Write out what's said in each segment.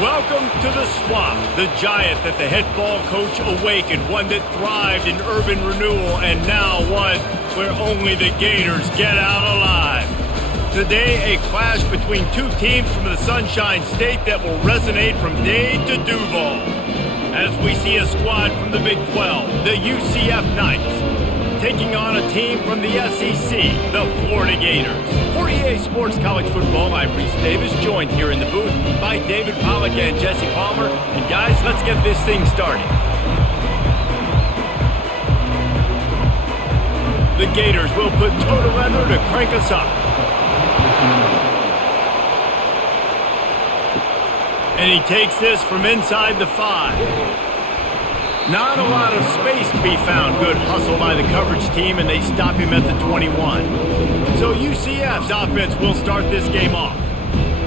Welcome to the Swamp, the giant that the head ball coach awakened, one that thrived in urban renewal, and now one where only the Gators get out alive. Today, a clash between two teams from the Sunshine State that will resonate from Dade to Duval. As we see a squad from the Big 12, the UCF Knights, taking on a team from the SEC, the Florida Gators. For EA Sports College Football, I'm Reese Davis, joined here in the booth by David Pollack and Jesse Palmer. And guys, let's get this thing started. The Gators will put toe to leather to crank us up. And he takes this from inside the 5. Not a lot of space to be found. Good hustle by the coverage team, and they stop him at the 21. So UCF's offense will start this game off.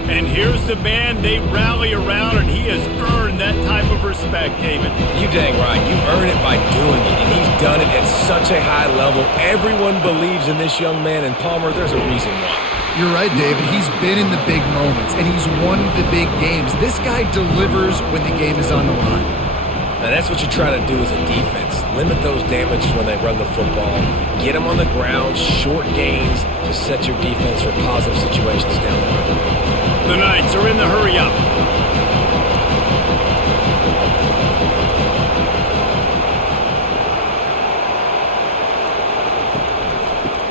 And here's the man they rally around, and he has earned that type of respect, David. You dang right. You earn it by doing it, and he's done it at such a high level. Everyone believes in this young man, and Palmer, there's a reason why. You're right, David. He's been in the big moments, and he's won the big games. This guy delivers when the game is on the line. Now, that's what you try to do as a defense. Limit those damages when they run the football. Get them on the ground, short gains to set your defense for positive situations down the road. The Knights are in the hurry-up.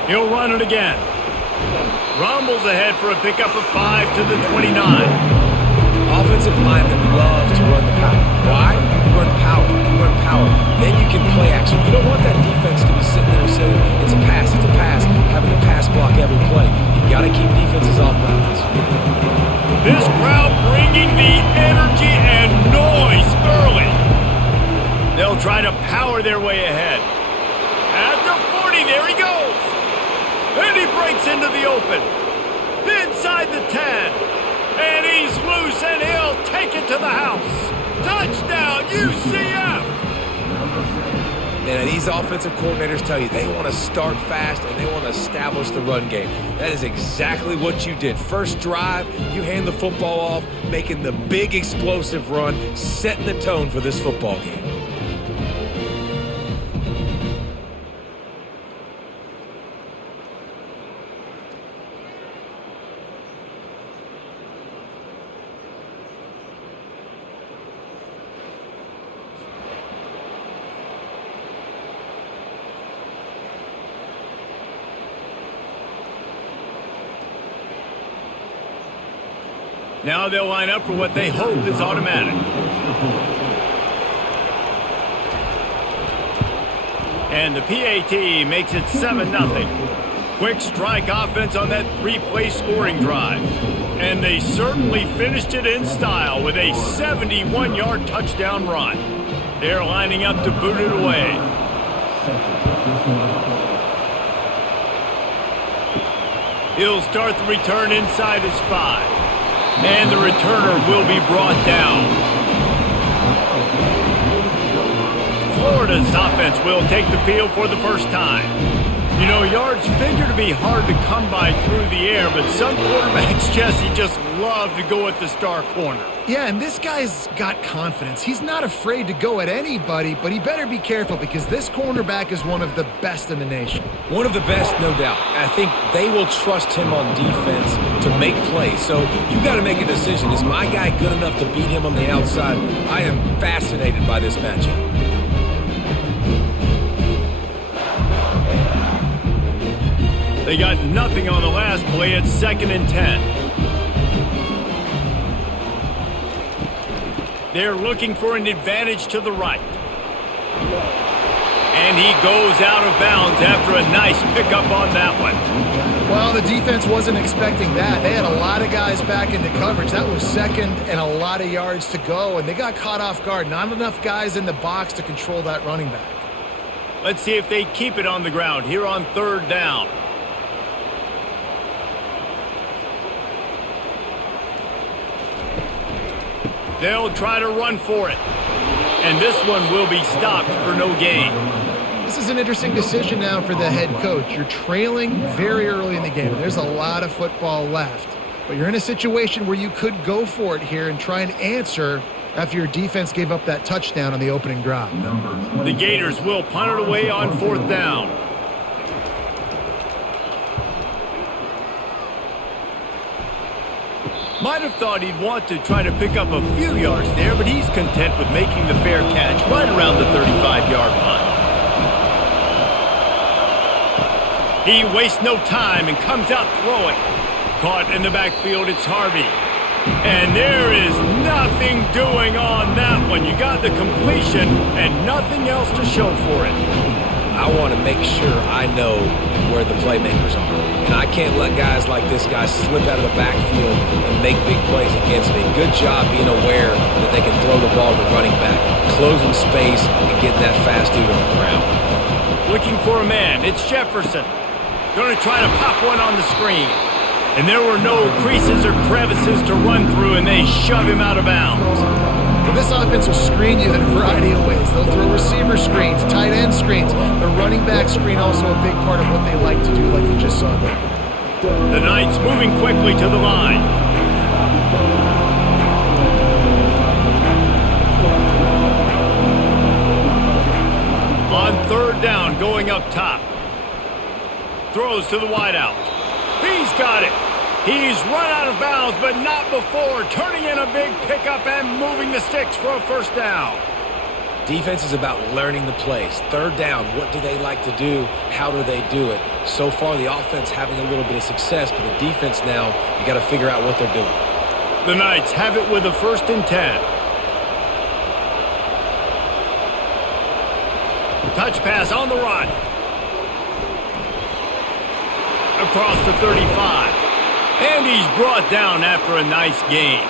He'll run it again. Rumbles ahead for a pickup of 5 to the 29. Offensive linemen love to run the power. Why? You run power. You run power. Then you can play action. You don't want that defense to be sitting there saying, it's a pass, having to pass block every play. You got to keep defenses off balance. This crowd bringing the energy and noise early. They'll try to power their way ahead. At the 40, there he goes. And he breaks into the open. Inside the 10. And he's loose, and he'll take it to the house. Touchdown, UCF! And these offensive coordinators tell you they want to start fast and they want to establish the run game. That is exactly what you did. First drive, you hand the football off, making the big explosive run, setting the tone for this football game. Now they'll line up for what they hope is automatic. And the PAT makes it 7-0. Quick strike offense on that 3-play scoring drive. And they certainly finished it in style with a 71-yard touchdown run. They're lining up to boot it away. He'll start the return inside his 5. And the returner will be brought down. Florida's offense will take the field for the first time. You know, yards figure to be hard to come by through the air, but some quarterbacks, Jesse, just love to go at the star corner. Yeah, and this guy's got confidence. He's not afraid to go at anybody, but he better be careful because this cornerback is one of the best in the nation. One of the best, no doubt. I think they will trust him on defense to make plays. So you got to make a decision. Is my guy good enough to beat him on the outside? I am fascinated by this matchup. They got nothing on the last play. It's 2nd and 10. They're looking for an advantage to the right. And he goes out of bounds after a nice pickup on that one. Well, the defense wasn't expecting that. They had a lot of guys back into coverage. That was 2nd and a lot of yards to go, and they got caught off guard. Not enough guys in the box to control that running back. Let's see if they keep it on the ground here on 3rd down. They'll try to run for it. And this one will be stopped for no gain. This is an interesting decision now for the head coach. You're trailing very early in the game. There's a lot of football left. But you're in a situation where you could go for it here and try and answer after your defense gave up that touchdown on the opening drive. The Gators will punt it away on 4th down. Might have thought he'd want to try to pick up a few yards there, but he's content with making the fair catch right around the 35-yard line. He wastes no time and comes out throwing. Caught in the backfield, it's Harvey. And there is nothing doing on that one. You got the completion and nothing else to show for it. I want to make sure I know where the playmakers are. And I can't let guys like this guy slip out of the backfield and make big plays against me. Good job being aware that they can throw the ball to running back, closing space, and getting that fast dude on the ground. Looking for a man. It's Jefferson. Going to try to pop one on the screen. And there were no creases or crevices to run through, and they shove him out of bounds. Well, this offense will screen you in a variety of ways. They'll throw receiver screens, tight end screens. The running back screen also a big part of what they like to do, like you just saw there. The Knights moving quickly to the line. On 3rd down, going up top. Throws to the wideout. He's got it. He's run out of bounds, but not before turning in a big pickup and moving the sticks for a 1st down. Defense is about learning the plays. 3rd down, what do they like to do? How do they do it? So far, the offense having a little bit of success, but the defense now, you got to figure out what they're doing. The Knights have it with a 1st and 10. Touch pass on the run. Across the 35. And he's brought down after a nice gain.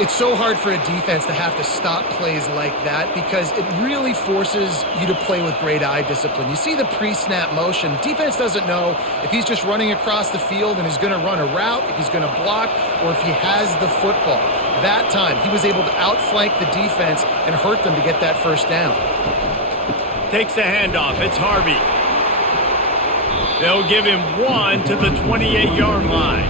It's so hard for a defense to have to stop plays like that because it really forces you to play with great eye discipline. You see the pre-snap motion. Defense doesn't know if he's just running across the field and he's going to run a route, if he's going to block, or if he has the football. That time, he was able to outflank the defense and hurt them to get that 1st down. Takes the handoff. It's Harvey. They'll give him 1 to the 28-yard line.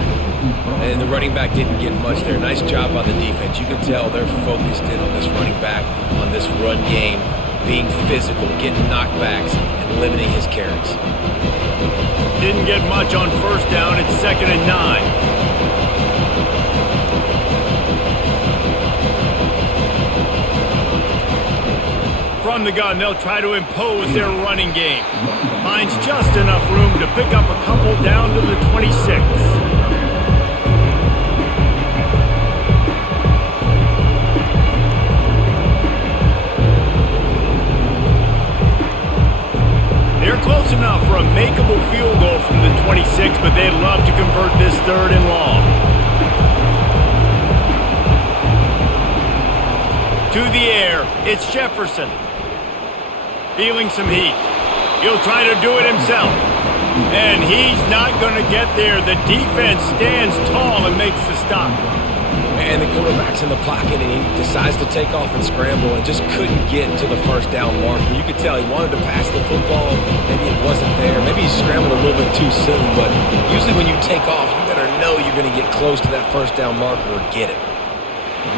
And the running back didn't get much there. Nice job by the defense. You can tell they're focused in on this running back, on this run game, being physical, getting knockbacks, and limiting his carries. Didn't get much on 1st down. It's 2nd and 9. From the gun, they'll try to impose their running game. Finds just enough room to pick up a couple down to the 26. They're close enough for a makeable field goal from the 26, but they'd love to convert this 3rd and long. To the air, it's Jefferson. Feeling some heat. He'll try to do it himself. And he's not going to get there. The defense stands tall and makes the stop. And the quarterback's in the pocket, and he decides to take off and scramble and just couldn't get to the 1st down marker. You could tell he wanted to pass the football. Maybe it wasn't there. Maybe he scrambled a little bit too soon. But usually when you take off, you better know you're going to get close to that 1st down marker or get it.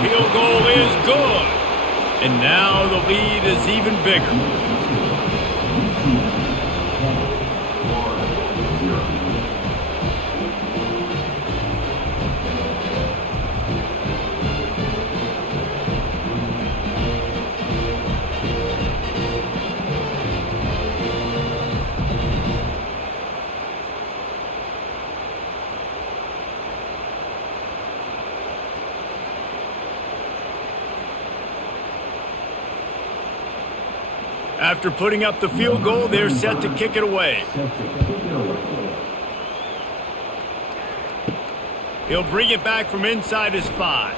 Field goal is good. And now the lead is even bigger. After putting up the field goal, they're set to kick it away. He'll bring it back from inside his 5.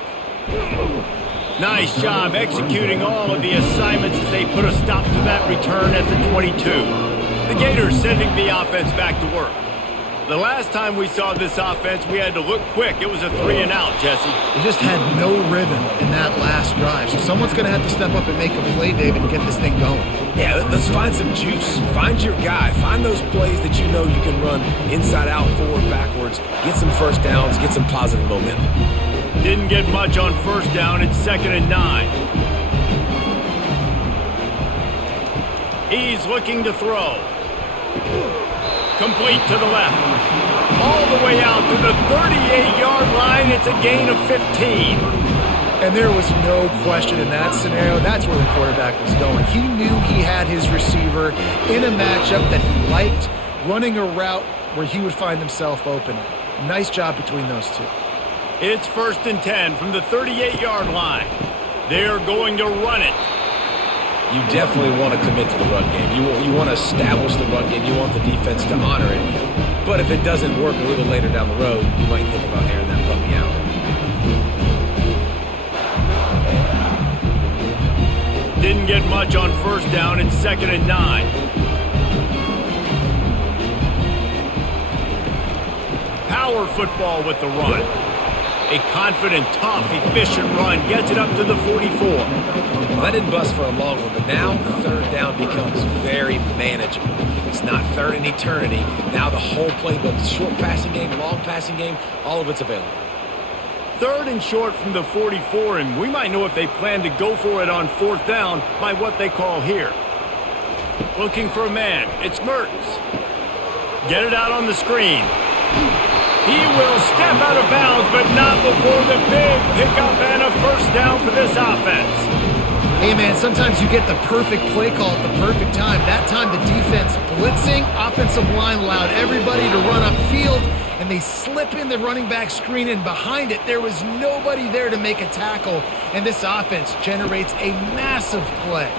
Nice job executing all of the assignments as they put a stop to that return at the 22. The Gators sending the offense back to work. The last time we saw this offense, we had to look quick. It was a 3-and-out, Jesse. They just had no rhythm in that last drive. So someone's going to have to step up and make a play, David, and get this thing going. Yeah, let's find some juice. Find your guy. Find those plays that you know you can run inside out, forward, backwards. Get some first downs. Get some positive momentum. Didn't get much on first down. It's 2nd and 9. He's looking to throw. Complete to the left. All the way out to the 38-yard line. It's a gain of 15. And there was no question in that scenario. That's where the quarterback was going. He knew he had his receiver in a matchup that he liked, running a route where he would find himself open. Nice job between those two. It's 1st and 10 from the 38-yard line. They're going to run it. You definitely want to commit to the run game. You want to establish the run game. You want the defense to honor it. But if it doesn't work a little later down the road, you might think about airing that puppy out. Didn't get much on first down. It's 2nd and 9. Power football with the run. A confident, tough, efficient run gets it up to the 44. Well, that didn't bust for a long one, but now 3rd down becomes very manageable. It's not 3rd and eternity. Now the whole playbook, short passing game, long passing game, all of it's available. 3rd and short from the 44, and we might know if they plan to go for it on 4th down by what they call here. Looking for a man. It's Mertens. Get it out on the screen. He will step out of bounds, but not before the big pickup and a first down for this offense. Hey, man, sometimes you get the perfect play call at the perfect time. That time the defense blitzing, offensive line allowed everybody to run upfield, and they slip in the running back screen, and behind it, there was nobody there to make a tackle, and this offense generates a massive play.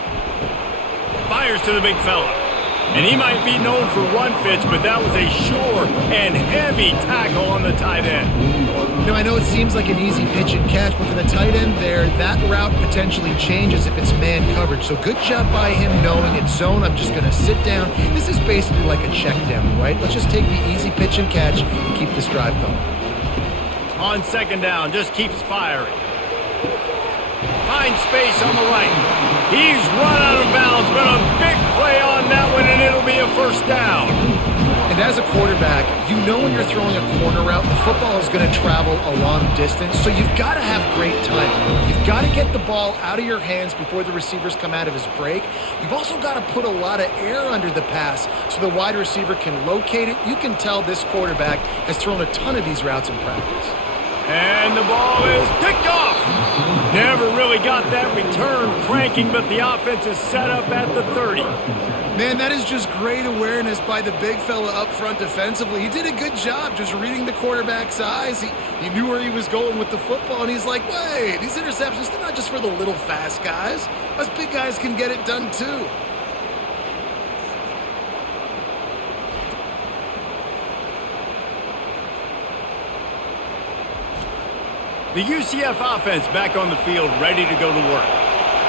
Fires to the big fella. And he might be known for run fits, but that was a sure and heavy tackle on the tight end. I know it seems like an easy pitch and catch, but for the tight end there, that route potentially changes if it's man coverage. So good job by him knowing it's zone. I'm just going to sit down. This is basically like a check down, right? Let's just take the easy pitch and catch and keep this drive going. On 2nd down, just keeps firing. Finds space on the right. He's run out of bounds, but a big play on that one, and it'll be a first down. And as a quarterback, you know when you're throwing a corner route, the football is going to travel a long distance, so you've got to have great timing. You've got to get the ball out of your hands before the receivers come out of his break. You've also got to put a lot of air under the pass so the wide receiver can locate it. You can tell this quarterback has thrown a ton of these routes in practice. And the ball is picked off. Never really got that return cranking, but the offense is set up at the 30. Man, that is just great awareness by the big fella up front defensively. He did a good job just reading the quarterback's eyes. He knew where he was going with the football, and he's like, wait, these interceptions, they're not just for the little fast guys. Us big guys can get it done too. The UCF offense back on the field, ready to go to work.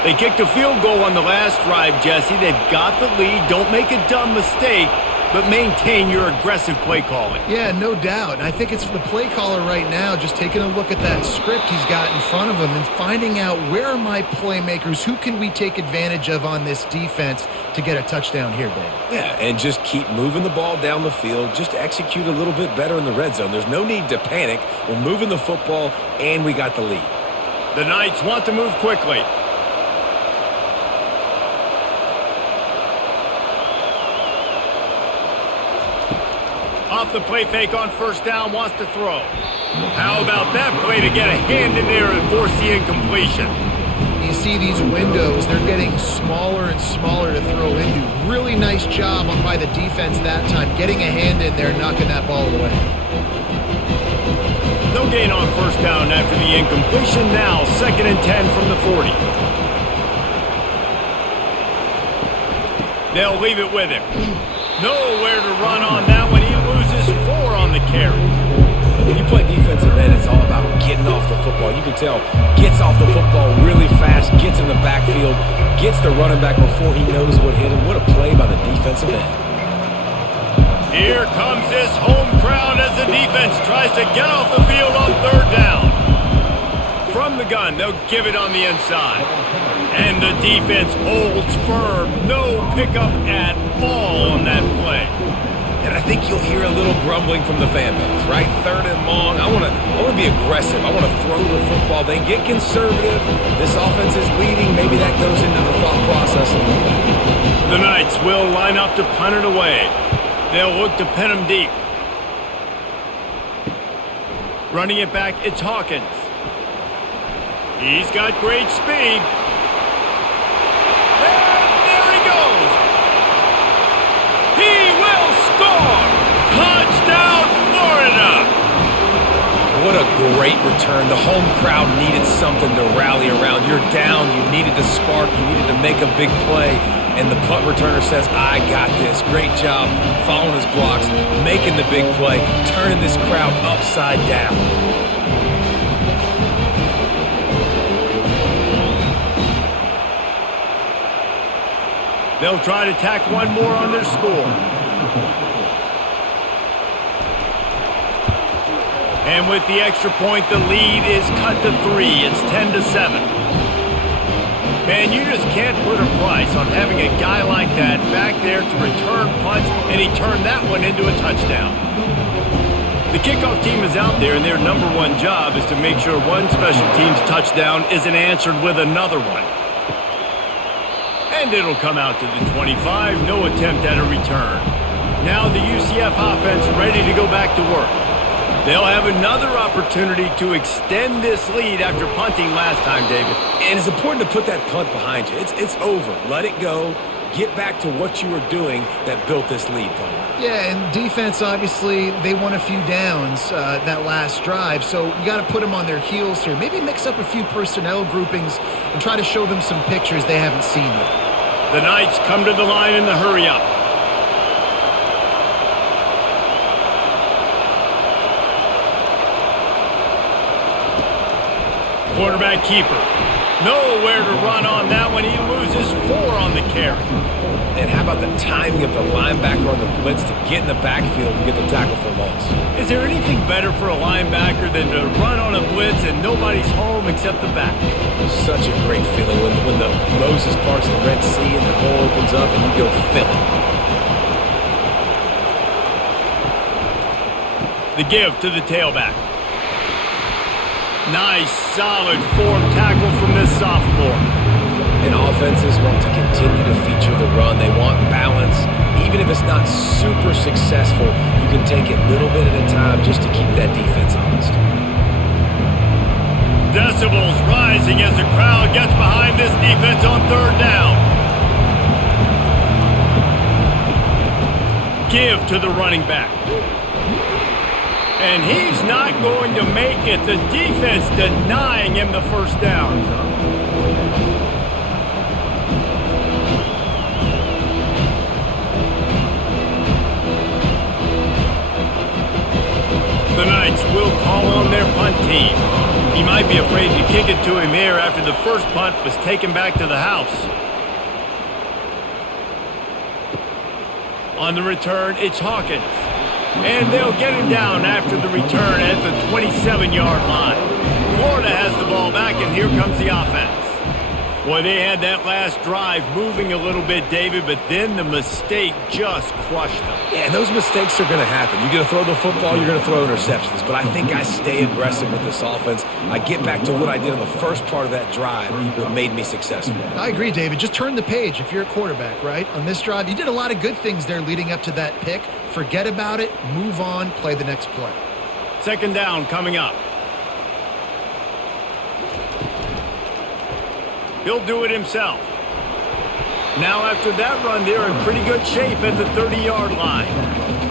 They kicked a field goal on the last drive, Jesse. They've got the lead. Don't make a dumb mistake, but maintain your aggressive play calling. Yeah, no doubt. And I think it's the play caller right now just taking a look at that script he's got in front of him and finding out where are my playmakers, who can we take advantage of on this defense to get a touchdown here, Dave. Yeah, and just keep moving the ball down the field. Just execute a little bit better in the red zone. There's no need to panic. We're moving the football, and we got the lead. The Knights want to move quickly. Off the play fake on first down, wants to throw. How about that play to get a hand in there and force the incompletion? You see these windows, they're getting smaller and smaller to throw into. Really nice job by the defense that time, getting a hand in there and knocking that ball away. No gain on first down after the incompletion. Now 2nd and 10 from the 40. They'll leave it with him. Nowhere to run on that one. He loses 4 on the carry. When you play defensive end, it's all about getting off the football. You can tell, gets off the football really fast, gets in the backfield, gets the running back before he knows what hit him. What a play by the defensive end. Here comes this home crowd as the defense tries to get off the field on third down. From the gun, they'll give it on the inside. And the defense holds firm. No pickup at all on that play. And I think you'll hear a little grumbling from the fan base, right? Third and long. I want to be aggressive. I want to throw the football. They get conservative. This offense is leading. Maybe that goes into the thought process a little bit. The Knights will line up to punt it away. They'll look to pin him deep. Running it back, it's Hawkins. He's got great speed. And there he goes. He will score. Touchdown, Florida. What a great return. The home crowd needed something to rally around. You're down. You needed to spark. You needed to make a big play. And the punt returner says, I got this. Great job following his blocks, making the big play, turning this crowd upside down. They'll try to tack one more on their score. And with the extra point, the lead is cut to 3. It's 10-7. Man, you just can't put a price on having a guy like that back there to return punts, and he turned that one into a touchdown. The kickoff team is out there, and their number one job is to make sure one special team's touchdown isn't answered with another one. And it'll come out to the 25, no attempt at a return. Now the UCF offense ready to go back to work. They'll have another opportunity to extend this lead after punting last time, David. And it's important to put that punt behind you. It's over. Let it go. Get back to what you were doing that built this lead, Paul. Yeah, and defense, obviously, they won a few downs that last drive, so you got to put them on their heels here. Maybe mix up a few personnel groupings and try to show them some pictures they haven't seen yet. The Knights come to the line in the hurry-up. Quarterback keeper. Nowhere to run on that one. He loses 4 on the carry. And how about the timing of the linebacker on the blitz to get in the backfield and get the tackle for loss? Is there anything better for a linebacker than to run on a blitz and nobody's home except the back? Such a great feeling when the Moses parts the Red Sea and the hole opens up and you go fill it. The give to the tailback. Nice, solid form tackle from this sophomore. And offenses want to continue to feature the run. They want balance. Even if it's not super successful, you can take it little bit at a time just to keep that defense honest. Decibels rising as the crowd gets behind this defense on third down. Give to the running back. And he's not going to make it. The defense denying him the first down. The Knights will call on their punt team. He might be afraid to kick it to him here after the first punt was taken back to the house. On the return, it's Hawkins. And they'll get him down after the return at the 27-yard line. Florida has the ball back, and here comes the offense. Boy, they had that last drive moving a little bit, David, but then the mistake just crushed them. Yeah, and those mistakes are going to happen. You're going to throw the football, you're going to throw interceptions. But I think I stay aggressive with this offense. I get back to what I did in the first part of that drive that made me successful. I agree, David. Just turn the page if you're a quarterback, right? On this drive, you did a lot of good things there leading up to that pick. Forget about it, move on, play the next play. Second down coming up. He'll do it himself. Now after that run, they're in pretty good shape at the 30-yard line.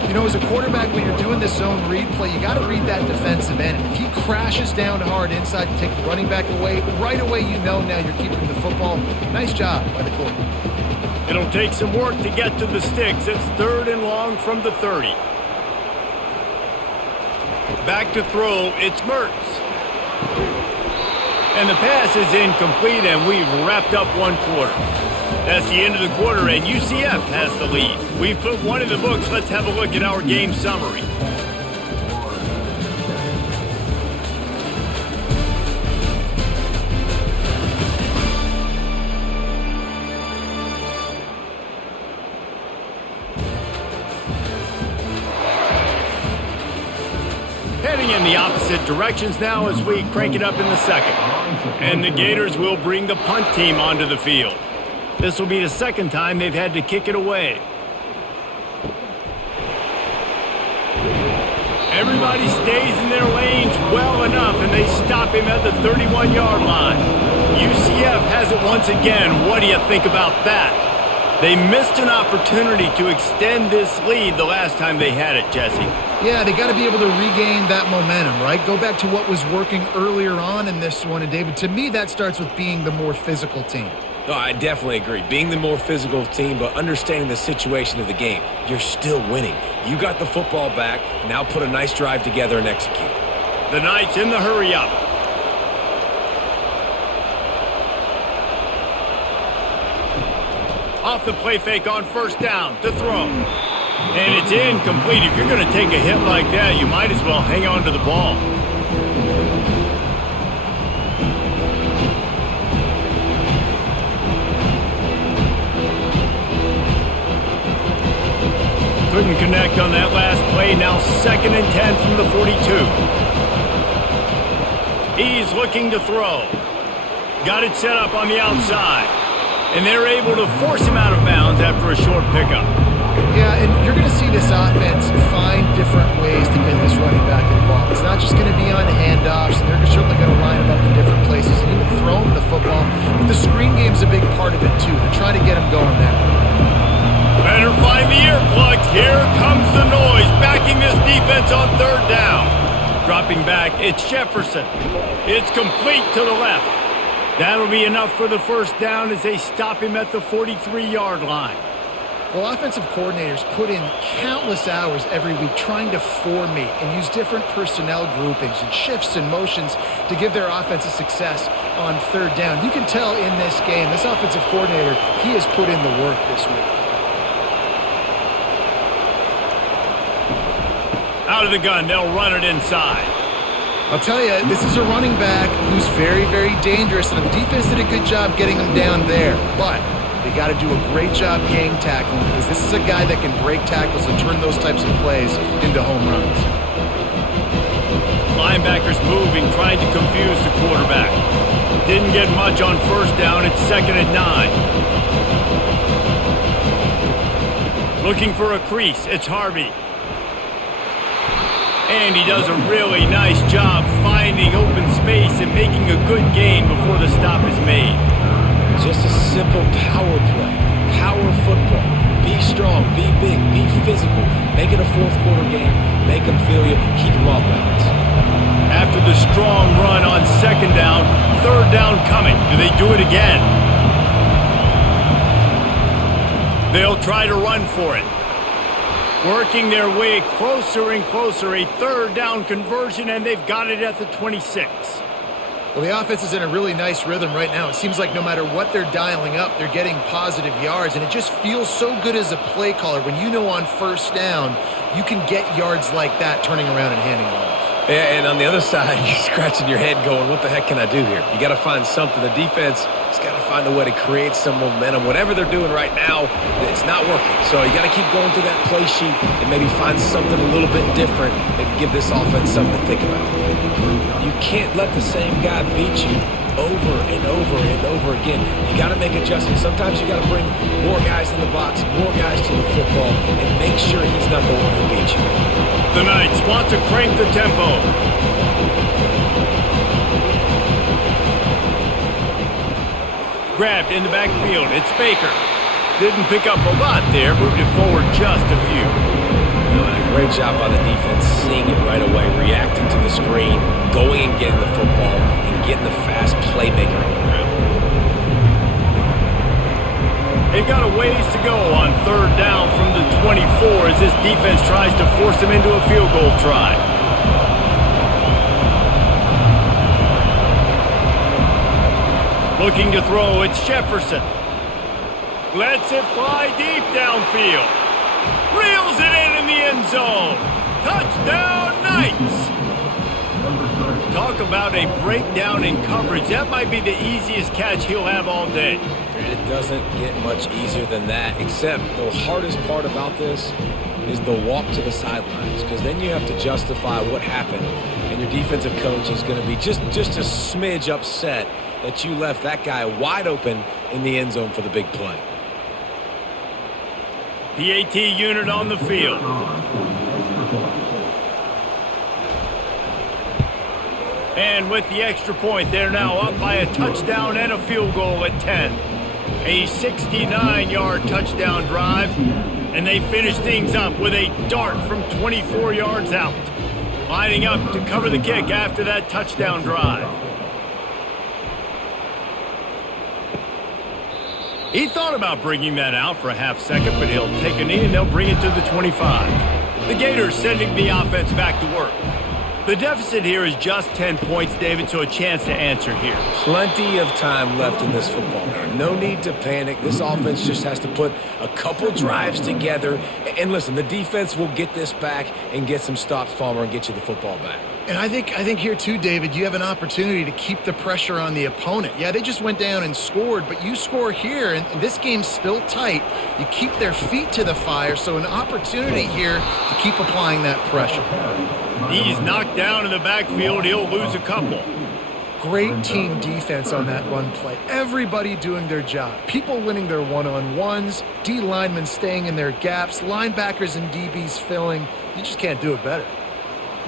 You know, as a quarterback, when you're doing this zone read play, you got to read that defensive end. If he crashes down hard inside to take the running back away, right away you know now you're keeping the football. Nice job by the quarterback. It'll take some work to get to the sticks. It's third and long from the 30. Back to throw, it's Mertz. And the pass is incomplete, and we've wrapped up one quarter. That's the end of the quarter, and UCF has the lead. We've put one in the books. Let's have a look at our game summary. Heading in the opposite directions now as we crank it up in the second. And the Gators will bring the punt team onto the field. This will be the second time they've had to kick it away. Everybody stays in their lanes well enough, and they stop him at the 31-yard line. UCF has it once again. What do you think about that? They missed an opportunity to extend this lead the last time they had it, Jesse. Yeah, they got to be able to regain that momentum, right? Go back to what was working earlier on in this one. And, David, to me, that starts with being the more physical team. No, I definitely agree. Being the more physical team, but understanding the situation of the game. You're still winning. You got the football back. Now put a nice drive together and execute. The Knights in the hurry-up. Off the play fake on first down to throw. And it's incomplete. If you're going to take a hit like that, you might as well hang on to the ball. Couldn't connect on that last play. Now 2nd and 10 from the 42. He's looking to throw. Got it set up on the outside. And they're able to force him out of bounds after a short pickup. Yeah, and you're going to see this offense find different ways to get this running back involved. It's not just going to be on handoffs, and they're certainly going to line him up in different places and even throw him the football. But the screen game's a big part of it, too. They're trying to get him going there. Better find the earplugs. Here comes the noise, backing this defense on third down. Dropping back, it's Jefferson. It's complete to the left. That'll be enough for the first down as they stop him at the 43-yard line. Well, offensive coordinators put in countless hours every week trying to formate and use different personnel groupings and shifts and motions to give their offense a success on third down. You can tell in this game, this offensive coordinator, he has put in the work this week. Out of the gun, they'll run it inside. I'll tell you, this is a running back who's very, very dangerous, and the defense did a good job getting him down there. But they got to do a great job gang tackling because this is a guy that can break tackles and turn those types of plays into home runs. Linebackers moving, trying to confuse the quarterback. Didn't get much on first down. It's 2nd and 9. Looking for a crease. It's Harvey. And he does a really nice job finding open space and making a good gain before the stop is made. Just a simple power play. Power football. Be strong, be big, be physical. Make it a fourth quarter game. Make them feel you. Keep them off balance. After the strong run on 2nd down, 3rd down coming. Do they do it again? They'll try to run for it. Working their way closer and closer, a 3rd down conversion, and they've got it at the 26. Well, the offense is in a really nice rhythm right now. It seems like no matter what they're dialing up, they're getting positive yards, and it just feels so good as a play caller when you know on first down you can get yards like that turning around and handing it off. Yeah, and on the other side, you're scratching your head going, what the heck can I do here? You got to find something. The defense has got to find a way to create some momentum. Whatever they're doing right now, it's not working. So you got to keep going through that play sheet and maybe find something a little bit different that can give this offense something to think about. You can't let the same guy beat you over and over and over again. You got to make adjustments. Sometimes you got to bring more guys in the box, more guys to the football, and make sure he's not the one who beats you. The Knights want to crank the tempo. Grabbed in the backfield. It's Baker. Didn't pick up a lot there. Moved it forward just a few. Great job by the defense, seeing it right away, reacting to the screen, going and getting the football, and getting the fast playmaker on the ground. They've got a ways to go on 3rd down from the 24 as this defense tries to force them into a field goal try. Looking to throw, it's Jefferson. Lets it fly deep downfield. Reels it in the end zone. Touchdown, Knights! Talk about a breakdown in coverage. That might be the easiest catch he'll have all day. It doesn't get much easier than that, except the hardest part about this is the walk to the sidelines, because then you have to justify what happened, and your defensive coach is going to be just a smidge upset that you left that guy wide open in the end zone for the big play. PAT unit on the field. And with the extra point, they're now up by a touchdown and a field goal at 10. A 69-yard touchdown drive, and they finish things up with a dart from 24 yards out. Lining up to cover the kick after that touchdown drive. He thought about bringing that out for a half second, but he'll take a knee and they'll bring it to the 25. The Gators sending the offense back to work. The deficit here is just 10 points, David, so a chance to answer here. Plenty of time left in this football game. No need to panic. This offense just has to put a couple drives together. And listen, the defense will get this back and get some stops, Palmer, and get you the football back. And I think here too, David, you have an opportunity to keep the pressure on the opponent. Yeah, they just went down and scored, but you score here, and this game's still tight. You keep their feet to the fire, so an opportunity here to keep applying that pressure. He's knocked down in the backfield. He'll lose a couple. Great team defense on that run play. Everybody doing their job. People winning their one-on-ones, D linemen staying in their gaps, linebackers and DBs filling. You just can't do it better.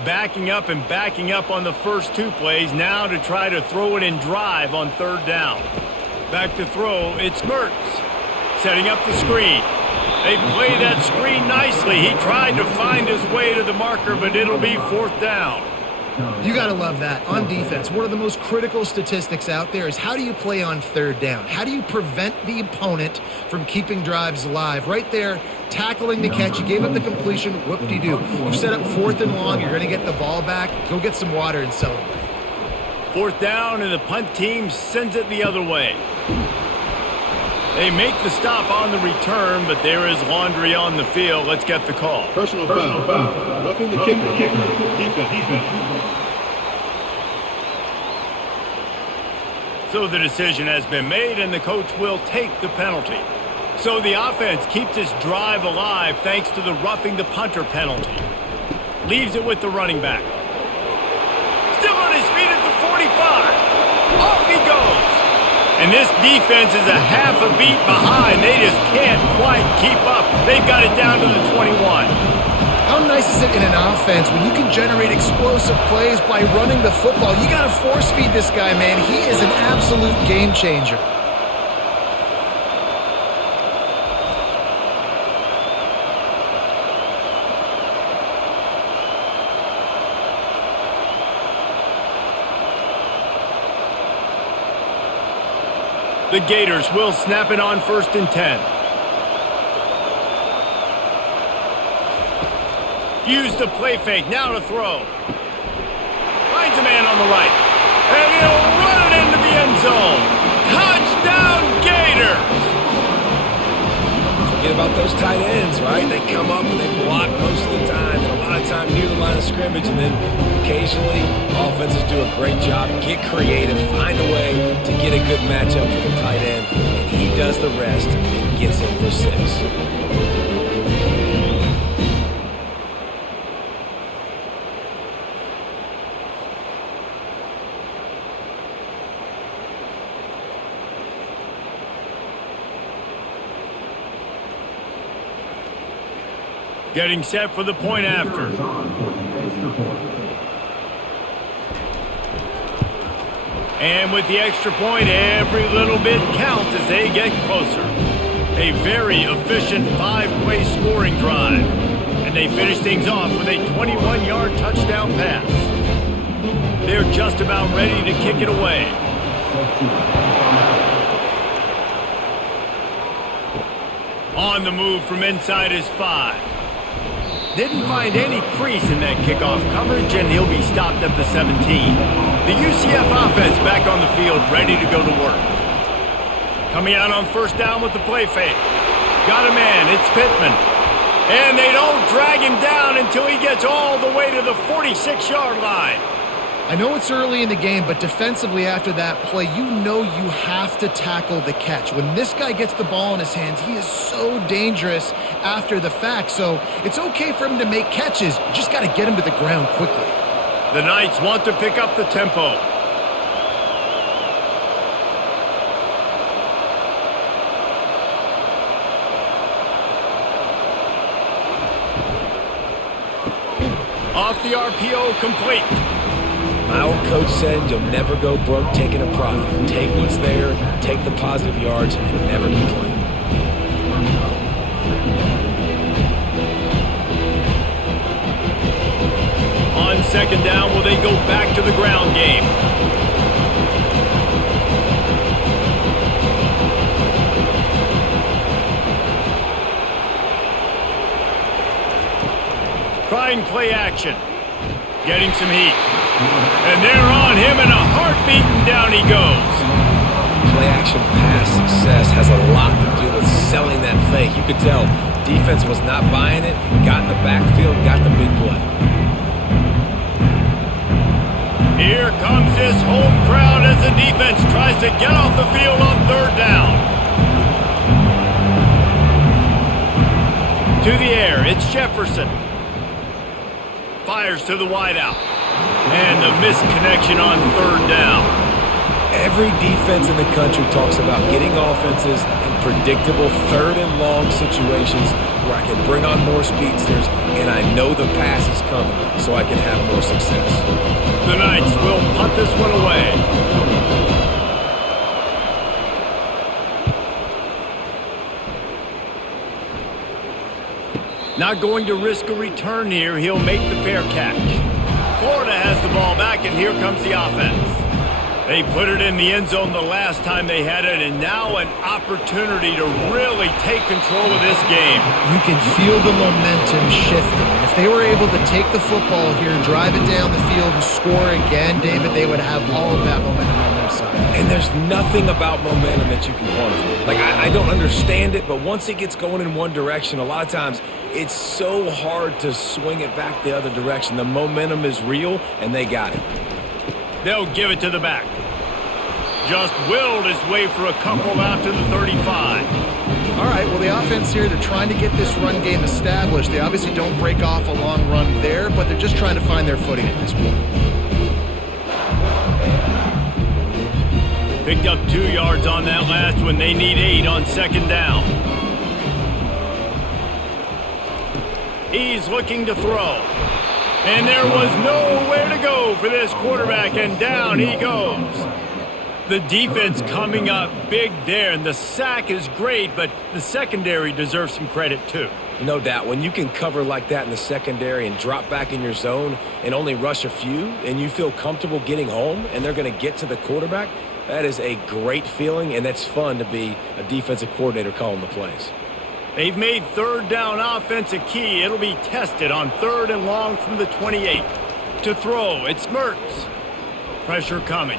Backing up on the first two plays, now to try to throw it in drive on third down. Back to throw, it's Mertz. Setting up the screen. They play that screen nicely. He tried to find his way to the marker, but it'll be fourth down. You got to love that. On defense, one of the most critical statistics out there is how do you play on third down? How do you prevent the opponent from keeping drives alive? Right there, tackling the catch. You gave up the completion. Whoop-de-doo. You've set up fourth and long. You're going to get the ball back. Go get some water and celebrate. Fourth down, and the punt team sends it the other way. They make the stop on the return, but there is laundry on the field. Let's get the call. Personal foul. Roughing the kicker. Defense. So the decision has been made, and the coach will take the penalty. So the offense keeps this drive alive thanks to the roughing the punter penalty. Leaves it with the running back. Still on his feet at the 45. Off he goes. And this defense is a half a beat behind. They just can't quite keep up. They've got it down to the 21. How nice is it in an offense when you can generate explosive plays by running the football? You got to force feed this guy, man. He is an absolute game changer. The Gators will snap it on 1st and 10. Use the play fake, now to throw. Finds a man on the right. And he'll run it into the end zone. Touchdown, Gators! Forget about those tight ends, right? They come up and they block most of the time, and a lot of time near the line of scrimmage, and then occasionally offenses do a great job, get creative, find a way to get a good matchup for the tight end, and he does the rest and gets in for 6. Getting set for the point after. And with the extra point, every little bit counts as they get closer. A very efficient 5-play scoring drive. And they finish things off with a 21-yard touchdown pass. They're just about ready to kick it away. On the move from inside his 5. Didn't find any crease in that kickoff coverage, and he'll be stopped at the 17. The UCF offense back on the field, ready to go to work. Coming out on first down with the play fake. Got a man. It's Pittman. And they don't drag him down until he gets all the way to the 46-yard line. I know it's early in the game, but defensively after that play, you know you have to tackle the catch. When this guy gets the ball in his hands, he is so dangerous after the fact. So it's okay for him to make catches. You just got to get him to the ground quickly. The Knights want to pick up the tempo. Off the RPO, complete. My old coach said you'll never go broke taking a profit. Take what's there, take the positive yards, and never complain. On second down, will they go back to the ground game? Trying play action. Getting some heat. And they're on him in a heartbeat, and down he goes. Play action pass success has a lot to do with selling that fake. You could tell defense was not buying it, got in the backfield, got the big play. Here comes this home crowd as the defense tries to get off the field on third down. To the air, it's Jefferson. Fires to the wideout. And the missed connection on third down. Every defense in the country talks about getting offenses in predictable third and long situations where I can bring on more speedsters and I know the pass is coming so I can have more success. The Knights will punt this one away. Not going to risk a return here. He'll make the fair catch. Florida has the ball back, and here comes the offense. They put it in the end zone the last time they had it, and now an opportunity to really take control of this game. You can feel the momentum shifting. If they were able to take the football here, drive it down the field, and score again, David, they would have all of that momentum on their side. And there's nothing about momentum that you can quantify. Like, I don't understand it, but once it gets going in one direction, a lot of times it's so hard to swing it back the other direction. The momentum is real, and they got it. They'll give it to the back. Just willed his way for a couple out to the 35. All right, well, the offense here, they're trying to get this run game established. They obviously don't break off a long run there, but they're just trying to find their footing at this point. Picked up 2 yards on that last one. They need 8 on second down. He's looking to throw. And there was nowhere to go for this quarterback, and down he goes. The defense coming up big there, and the sack is great, but the secondary deserves some credit too. No doubt. When you can cover like that in the secondary and drop back in your zone and only rush a few, and you feel comfortable getting home, and they're going to get to the quarterback, that is a great feeling, and that's fun to be a defensive coordinator calling the plays. They've made third down offense a key. It'll be tested on third and long from the 28. To throw, it's Mertz. Pressure coming.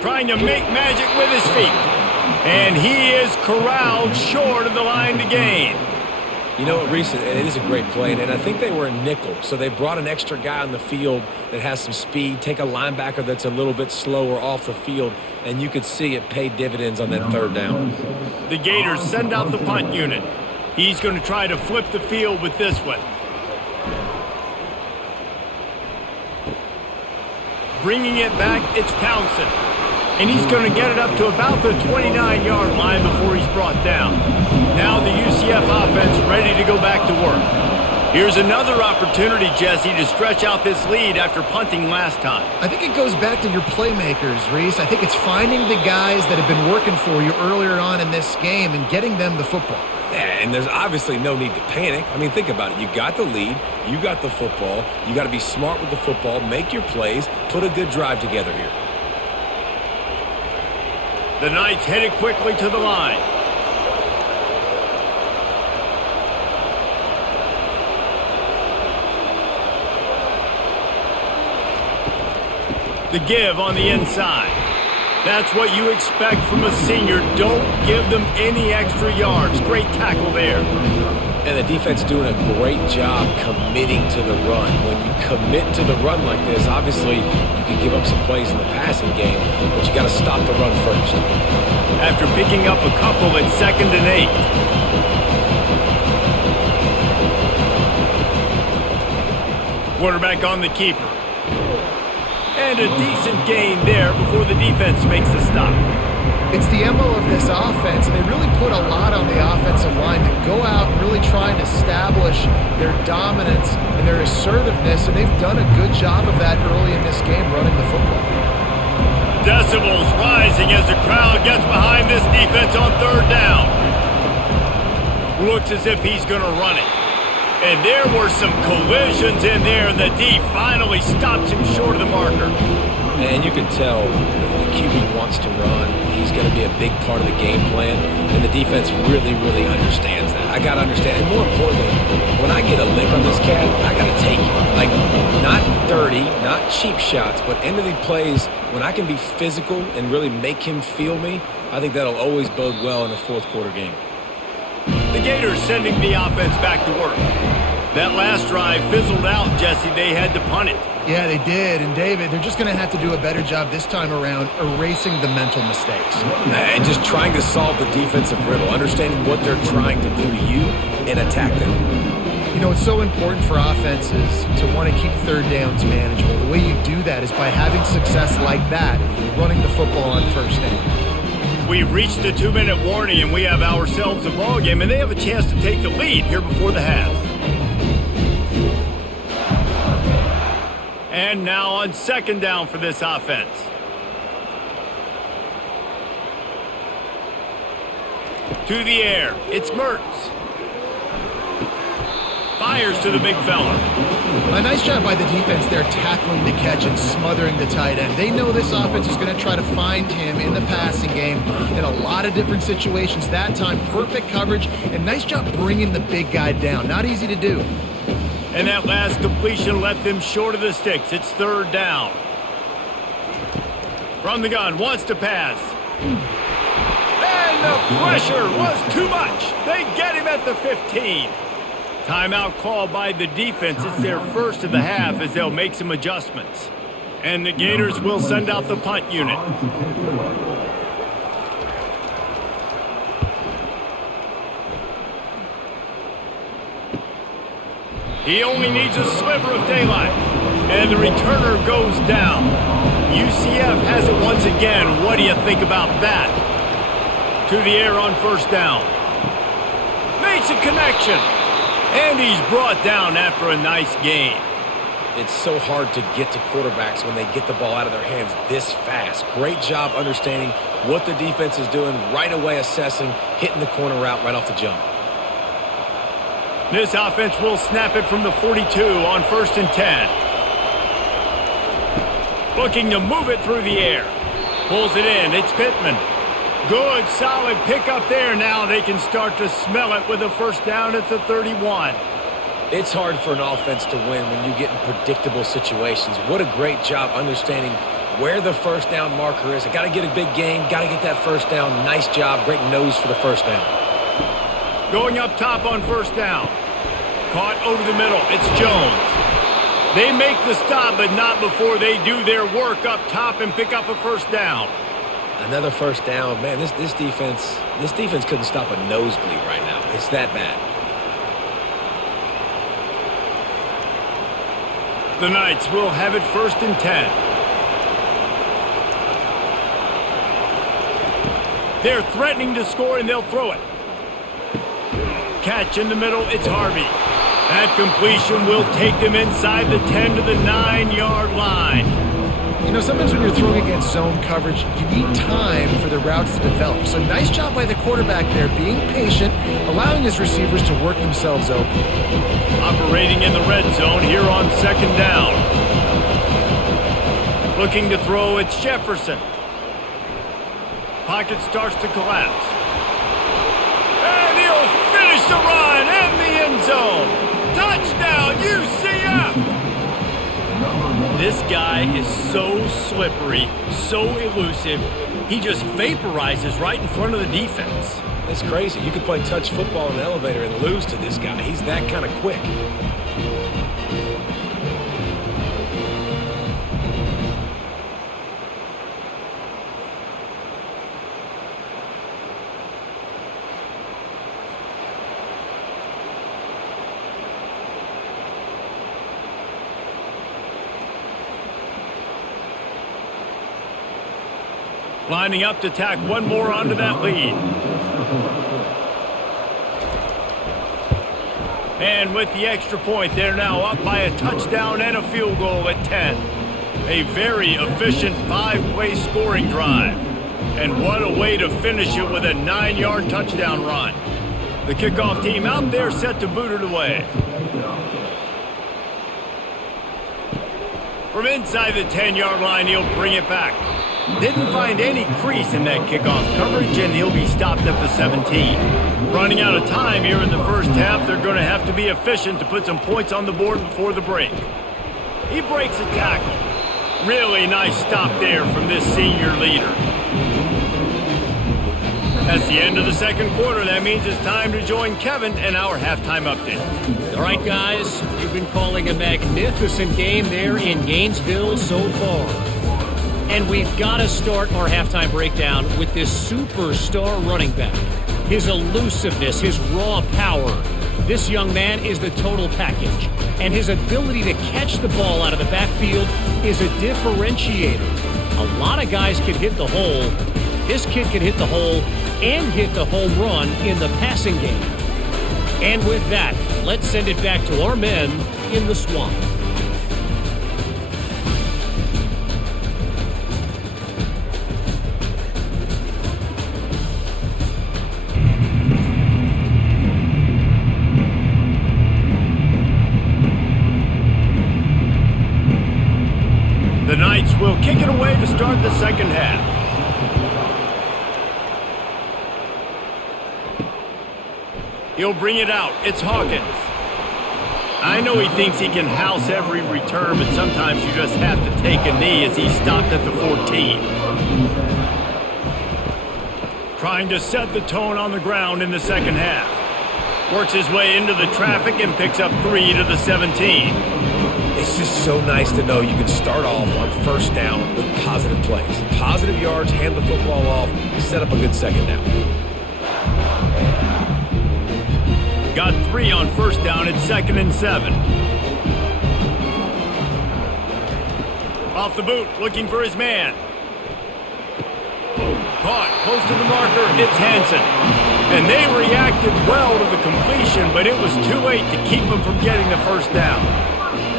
Trying to make magic with his feet. And he is corralled short of the line to gain. You know, Reese, it is a great play, and I think they were in nickel, so they brought an extra guy on the field that has some speed, take a linebacker that's a little bit slower off the field, and you could see it pay dividends on that third down. The Gators send out the punt unit. He's going to try to flip the field with this one. Bringing it back, it's Townsend. And he's going to get it up to about the 29-yard line before he's brought down. Now the UCF offense ready to go back to work. Here's another opportunity, Jesse, to stretch out this lead after punting last time. I think it goes back to your playmakers, Reese. I think it's finding the guys that have been working for you earlier on in this game and getting them the football. Yeah, and there's obviously no need to panic. I mean, think about it. You got the lead. You got the football. You got to be smart with the football, make your plays, put a good drive together here. The Knights headed quickly to the line. The give on the inside. That's what you expect from a senior. Don't give them any extra yards. Great tackle there. And the defense doing a great job committing to the run. When you commit to the run like this, obviously you can give up some plays in the passing game, but you got to stop the run first. After picking up a couple at 2nd and 8. Quarterback on the keeper. And a decent gain there before the defense makes the stop. It's the MO of this offense, and they really put a lot on the offensive line to go out and really try and establish their dominance and their assertiveness, and they've done a good job of that early in this game running the football. Decibels rising as the crowd gets behind this defense on 3rd down. Looks as if he's going to run it. And there were some collisions in there, and the D finally stops him short of the marker. And you can tell the QB wants to run. He's going to be a big part of the game plan, and the defense really, really understands that. I got to understand, and more importantly, when I get a lick on this cat, I got to take it. Like, not dirty, not cheap shots, but end of the plays, when I can be physical and really make him feel me, I think that'll always bode well in a 4th quarter game. The Gators sending the offense back to work. That last drive fizzled out, Jesse. They had to punt it. Yeah, they did. And, David, they're just going to have to do a better job this time around erasing the mental mistakes. And just trying to solve the defensive riddle, understanding what they're trying to do to you and attack them. You know, it's so important for offenses to want to keep 3rd downs manageable. The way you do that is by having success like that, running the football on 1st down. We've reached a 2-minute warning, and we have ourselves a ball game, and they have a chance to take the lead here before the half. And now on 2nd down for this offense. To the air, it's Mertz. Fires to the big fella. A nice job by the defense there tackling the catch and smothering the tight end. They know this offense is going to try to find him in the passing game in a lot of different situations. That time, perfect coverage, and nice job bringing the big guy down. Not easy to do. And that last completion left them short of the sticks. It's 3rd down. From the gun, wants to pass. And the pressure was too much. They get him at the 15. Timeout called by the defense. It's their first of the half as they'll make some adjustments. And the Gators will send out the punt unit. He only needs a sliver of daylight. And the returner goes down. UCF has it once again. What do you think about that? To the air on 1st down. Makes a connection. And he's brought down after a nice gain. It's so hard to get to quarterbacks when they get the ball out of their hands this fast. Great job understanding what the defense is doing, right away assessing, hitting the corner route right off the jump. This offense will snap it from the 42 on 1st and 10. Looking to move it through the air. Pulls it in. It's Pittman. Good, solid pickup there. Now they can start to smell it with a 1st down at the 31. It's hard for an offense to win when you get in predictable situations. What a great job understanding where the 1st down marker is. I got to get a big gain. Got to get that 1st down. Nice job. Great nose for the 1st down. Going up top on 1st down. Caught over the middle. It's Jones. They make the stop, but not before they do their work up top and pick up a 1st down. Another 1st down. Man, this defense couldn't stop a nosebleed right now. It's that bad. The Knights will have it 1st and 10. They're threatening to score, and they'll throw it. Catch in the middle. It's Harvey. That completion will take them inside the 10 to the 9-yard line. You know, sometimes when you're throwing against zone coverage, you need time for the routes to develop. So nice job by the quarterback there, being patient, allowing his receivers to work themselves open. Operating in the red zone here on 2nd down. Looking to throw, it's Jefferson. Pocket starts to collapse. And he'll finish the run in the end zone. Touchdown, UCF! This guy is so slippery, so elusive. He just vaporizes right in front of the defense. It's crazy. You could play touch football in an elevator and lose to this guy. He's that kind of quick. Lining up to tack one more onto that lead. And with the extra point, they're now up by a touchdown and a field goal at 10. A very efficient 5-play scoring drive. And what a way to finish it with a 9-yard touchdown run. The kickoff team out there set to boot it away. From inside the 10-yard line, he'll bring it back. Didn't find any crease in that kickoff coverage, and he'll be stopped at the 17. Running out of time here in the first half, they're going to have to be efficient to put some points on the board before the break. He breaks a tackle. Really nice stop there from this senior leader. That's the end of the second quarter. That means it's time to join Kevin in our halftime update. All right, guys, you've been calling a magnificent game there in Gainesville so far. And we've got to start our halftime breakdown with this superstar running back. His elusiveness, his raw power. This young man is the total package. And his ability to catch the ball out of the backfield is a differentiator. A lot of guys can hit the hole. This kid can hit the hole and hit the home run in the passing game. And with that, let's send it back to our men in the swamp. The Knights will kick it away to start the second half. He'll bring it out. It's Hawkins. I know he thinks he can house every return, but sometimes you just have to take a knee as he stopped at the 14. Trying to set the tone on the ground in the second half. Works his way into the traffic and picks up 3 to the 17. It's just so nice to know you can start off on first down with positive plays. Positive yards, hand the football off, set up a good second down. Got 3 on first down at 2nd and 7. Off the boot, looking for his man. Caught, close to the marker, it's Hansen. And they reacted well to the completion, but it was too late to keep him from getting the first down.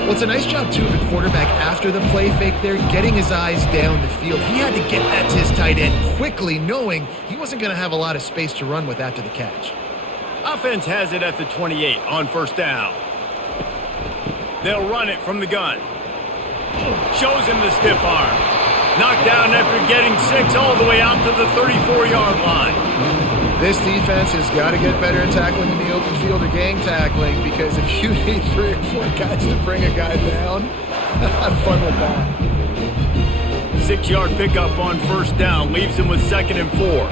Well, it's a nice job, too, of the quarterback after the play fake there, getting his eyes down the field. He had to get that to his tight end quickly, knowing he wasn't going to have a lot of space to run with after the catch. Offense has it at the 28 on first down. They'll run it from the gun. Shows him the stiff arm. Knocked down after getting 6 all the way out to the 34-yard line. This defense has got to get better at tackling in the open field or gang tackling, because if you need 3 or 4 guys to bring a guy down, have fun with that. 6-yard pickup on first down leaves him with 2nd and 4.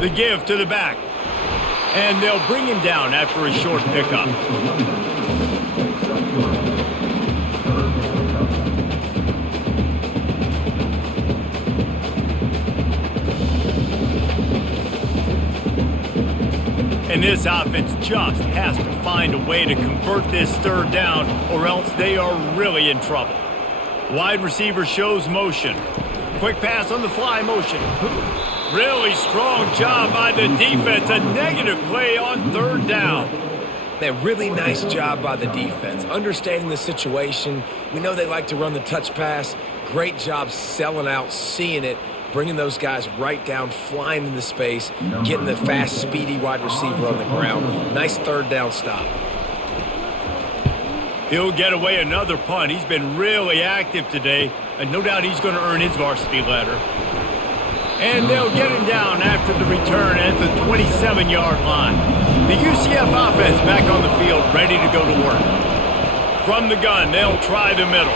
The give to the back. And they'll bring him down after a short pickup. And this offense just has to find a way to convert this third down, or else they are really in trouble. Wide receiver shows motion. Quick pass on the fly motion. Really strong job by the defense. A negative play on third down. A really nice job by the defense. Understanding the situation. We know they like to run the touch pass. Great job selling out, seeing it, bringing those guys right down, flying into space, getting the fast, speedy wide receiver on the ground. Nice third down stop. He'll get away another punt. He's been really active today, and no doubt he's going to earn his varsity letter. And they'll get him down after the return at the 27-yard line. The UCF offense back on the field, ready to go to work. From the gun, they'll try the middle.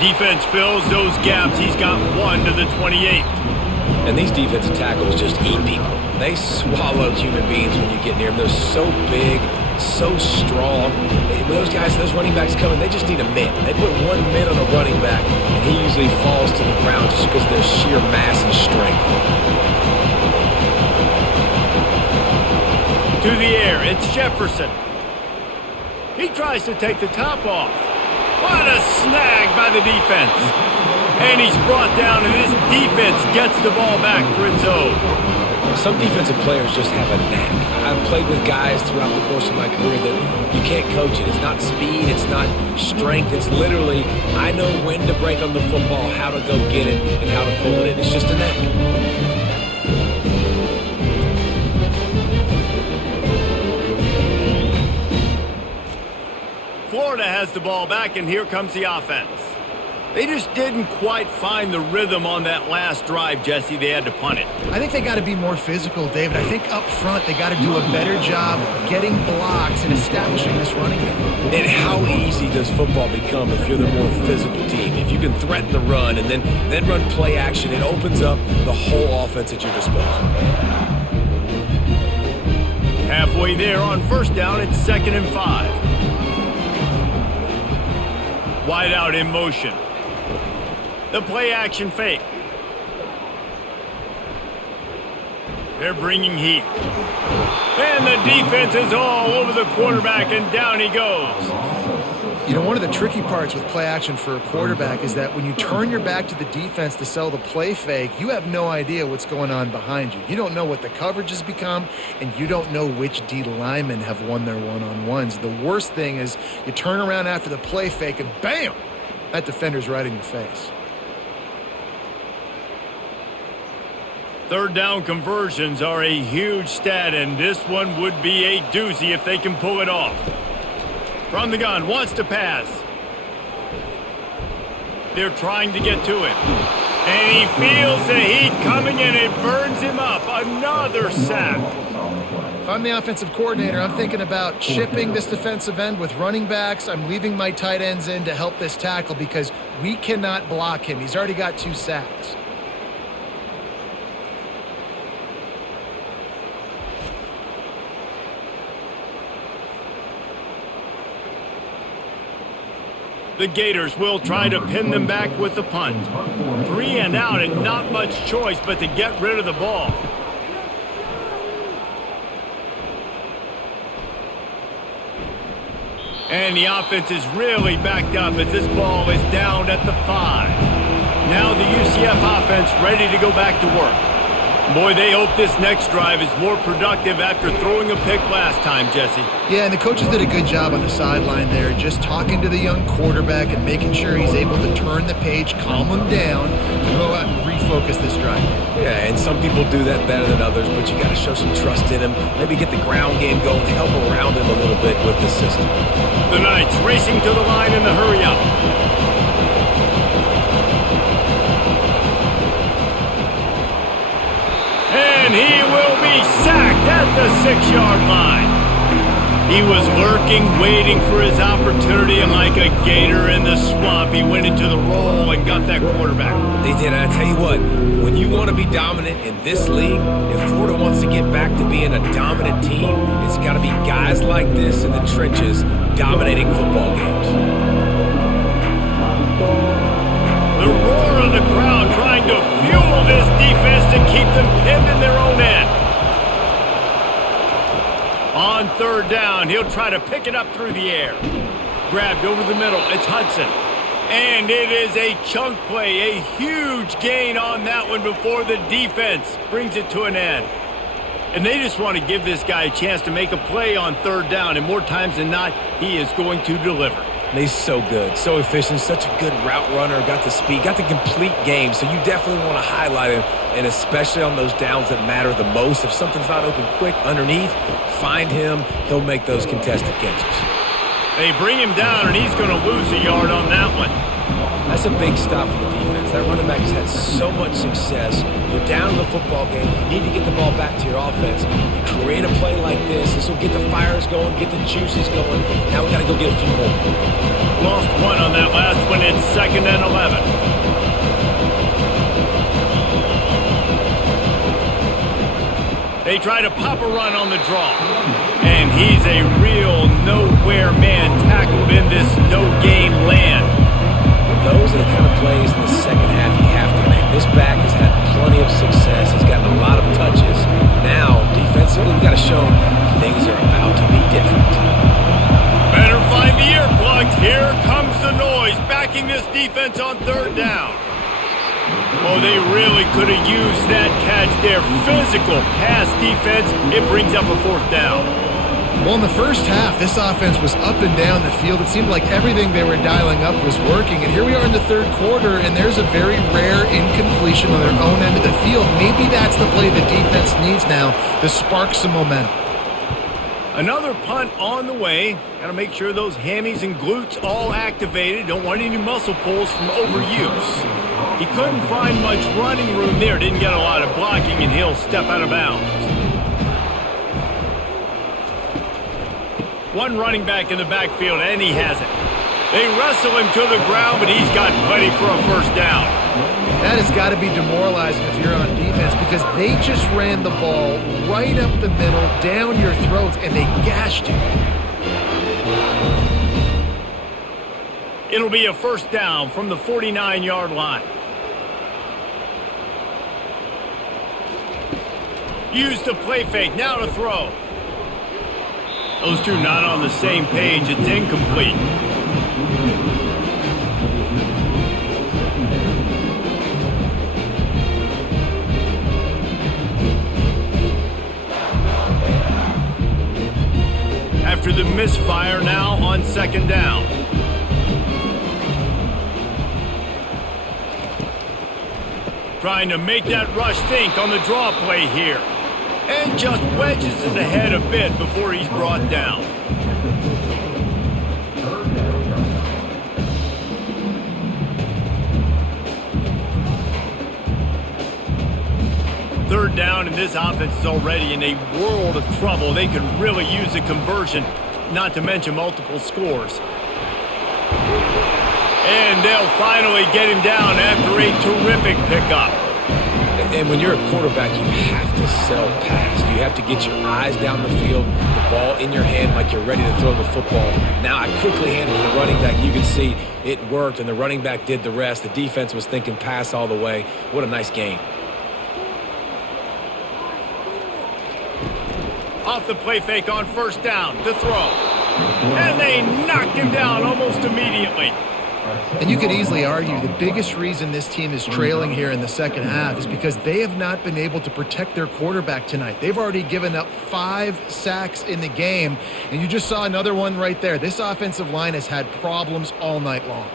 Defense fills those gaps. He's got 1 to the 28. And these defensive tackles just eat people. They swallow human beings when you get near them. They're so big, so strong. When those guys, those running backs come in, they just need a mitt. They put 1 mitt on a running back, and he usually falls to the ground just because of their sheer mass and strength. To the air, it's Jefferson. He tries to take the top off. What a snag by the defense. And he's brought down, and this defense gets the ball back for its own. Some defensive players just have a knack. I've played with guys throughout the course of my career that you can't coach it. It's not speed, it's not strength. It's literally, I know when to break on the football, how to go get it, and how to pull it in. It's just a knack. Florida has the ball back, and here comes the offense. They just didn't quite find the rhythm on that last drive, Jesse. They had to punt it. I think they got to be more physical, David. I think up front they got to do a better job getting blocks and establishing this running game. And how easy does football become if you're the more physical team? If you can threaten the run and then run play action, it opens up the whole offense at your disposal. Halfway there on first down, it's 2nd and 5. Wide out in motion. The play action fake. They're bringing heat. And the defense is all over the quarterback, and down he goes. You know, one of the tricky parts with play action for a quarterback is that when you turn your back to the defense to sell the play fake, you have no idea what's going on behind you. You don't know what the coverage has become, and you don't know which D linemen have won their one-on-ones. The worst thing is you turn around after the play fake, and bam! That defender's right in your face. Third down conversions are a huge stat, and this one would be a doozy if they can pull it off. From the gun, wants to pass. They're trying to get to it. And he feels the heat coming in. It burns him up. Another sack. If I'm the offensive coordinator, I'm thinking about chipping this defensive end with running backs. I'm leaving my tight ends in to help this tackle because we cannot block him. He's already got 2 sacks. The Gators will try to pin them back with the punt. 3 and out, and not much choice but to get rid of the ball. And the offense is really backed up as this ball is down at the 5. Now the UCF offense ready to go back to work. Boy, they hope this next drive is more productive after throwing a pick last time, Jesse. Yeah, and the coaches did a good job on the sideline there, just talking to the young quarterback and making sure he's able to turn the page, calm him down, to go out and refocus this drive. Yeah, and some people do that better than others, but you got to show some trust in him. Maybe get the ground game going, help around him a little bit with the system. The Knights racing to the line in the hurry up. And he will be sacked at the 6-yard line. He was lurking, waiting for his opportunity, and like a gator in the swamp, he went into the roll and got that quarterback. They did, and I tell you what, when you want to be dominant in this league, if Florida wants to get back to being a dominant team, it's got to be guys like this in the trenches dominating football games. The roar of the crowd trying to fuel this defense to keep them pinned in their own end. On third down, he'll try to pick it up through the air. Grabbed over the middle, it's Hudson. And it is a chunk play, a huge gain on that one before the defense brings it to an end. And they just want to give this guy a chance to make a play on third down, and more times than not, he is going to deliver. And he's so good, so efficient, such a good route runner, got the speed, got the complete game, so you definitely want to highlight him, and especially on those downs that matter the most. If something's not open quick underneath, find him, he'll make those contested catches. They bring him down, and he's going to lose a yard on that one. That's a big stop for the defense. That running back has had so much success. You're down in the football game. You need to get the ball back to your offense. You create a play like this. This will get the fires going, get the juices going. Now we got to go get a few more. Lost one on that last one. It's 2nd and 11. They try to pop a run on the draw. And he's a real nowhere man tackled in this no-game land. Those are the kind of plays in the second half you have to make. This back has had plenty of success. He's gotten a lot of touches. Now, defensively, we've got to show him things are about to be different. Better find the earplugs. Here comes the noise, backing this defense on 3rd down. Oh, they really could have used that catch there. Physical pass defense. It brings up a 4th down. Well, in the first half, this offense was up and down the field. It seemed like everything they were dialing up was working. And here we are in the 3rd quarter, and there's a very rare incompletion on their own end of the field. Maybe that's the play the defense needs now to spark some momentum. Another punt on the way. Got to make sure those hammies and glutes all activated. Don't want any muscle pulls from overuse. He couldn't find much running room there. Didn't get a lot of blocking, and he'll step out of bounds. One running back in the backfield, and he has it. They wrestle him to the ground, but he's got plenty for a 1st down. That has got to be demoralizing if you're on defense because they just ran the ball right up the middle, down your throats, and they gashed you. It'll be a 1st down from the 49-yard line. Use the play fake, now to throw. Those two not on the same page. It's incomplete. After the misfire, now on 2nd down. Trying to make that rush think on the draw play here. And just wedges it ahead a bit before he's brought down. Third down, and this offense is already in a world of trouble. They could really use a conversion, not to mention multiple scores. And they'll finally get him down after a terrific pickup. And when you're a quarterback, you have to sell past. You have to get your eyes down the field, the ball in your hand like you're ready to throw the football. Now I quickly handed to the running back. You can see it worked, and the running back did the rest. The defense was thinking pass all the way. What a nice game. Off the play fake on 1st down to throw. And they knocked him down almost immediately. And you could easily argue the biggest reason this team is trailing here in the second half is because they have not been able to protect their quarterback tonight. They've already given up 5 sacks in the game, and you just saw another one right there. This offensive line has had problems all night long.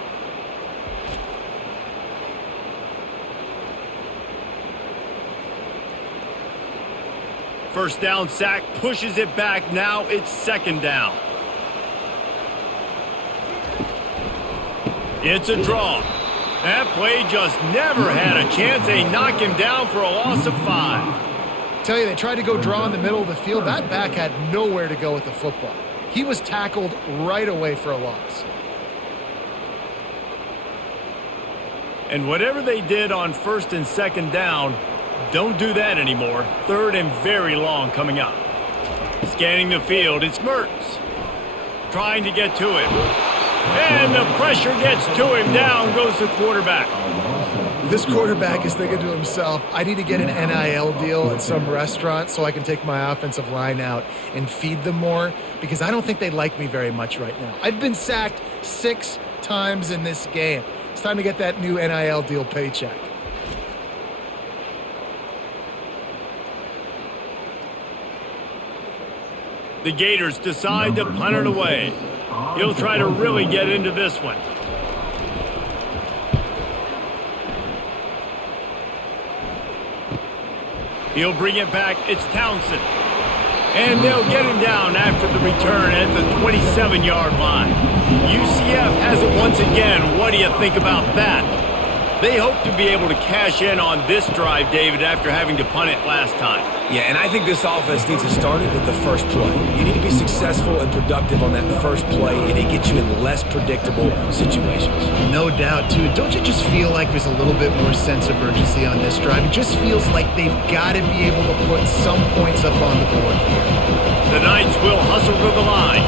First down sack pushes it back. Now it's 2nd down. It's a draw. That play just never had a chance. They knock him down for a loss of 5. Tell you, they tried to go draw in the middle of the field. That back had nowhere to go with the football. He was tackled right away for a loss. And whatever they did on 1st and 2nd down, don't do that anymore. 3rd and very long coming up. Scanning the field, it's Mertz. Trying to get to him. And the pressure gets to him. Down goes the quarterback. This quarterback is thinking to himself, I need to get an NIL deal at some restaurant so I can take my offensive line out and feed them more, because I don't think they like me very much right now. I've been sacked 6 times in this game. It's time to get that new NIL deal paycheck. The Gators decide to punt it away. He'll try to really get into this one. He'll bring it back. It's Townsend. And they'll get him down after the return at the 27-yard line. UCF has it once again. What do you think about that? They hope to be able to cash in on this drive, David, after having to punt it last time. Yeah, and I think this offense needs to start it with the first play. You need to be successful and productive on that first play, and it gets you in less predictable situations. No doubt, too. Don't you just feel like there's a little bit more sense of urgency on this drive? It just feels like they've got to be able to put some points up on the board here. The Knights will hustle to the line.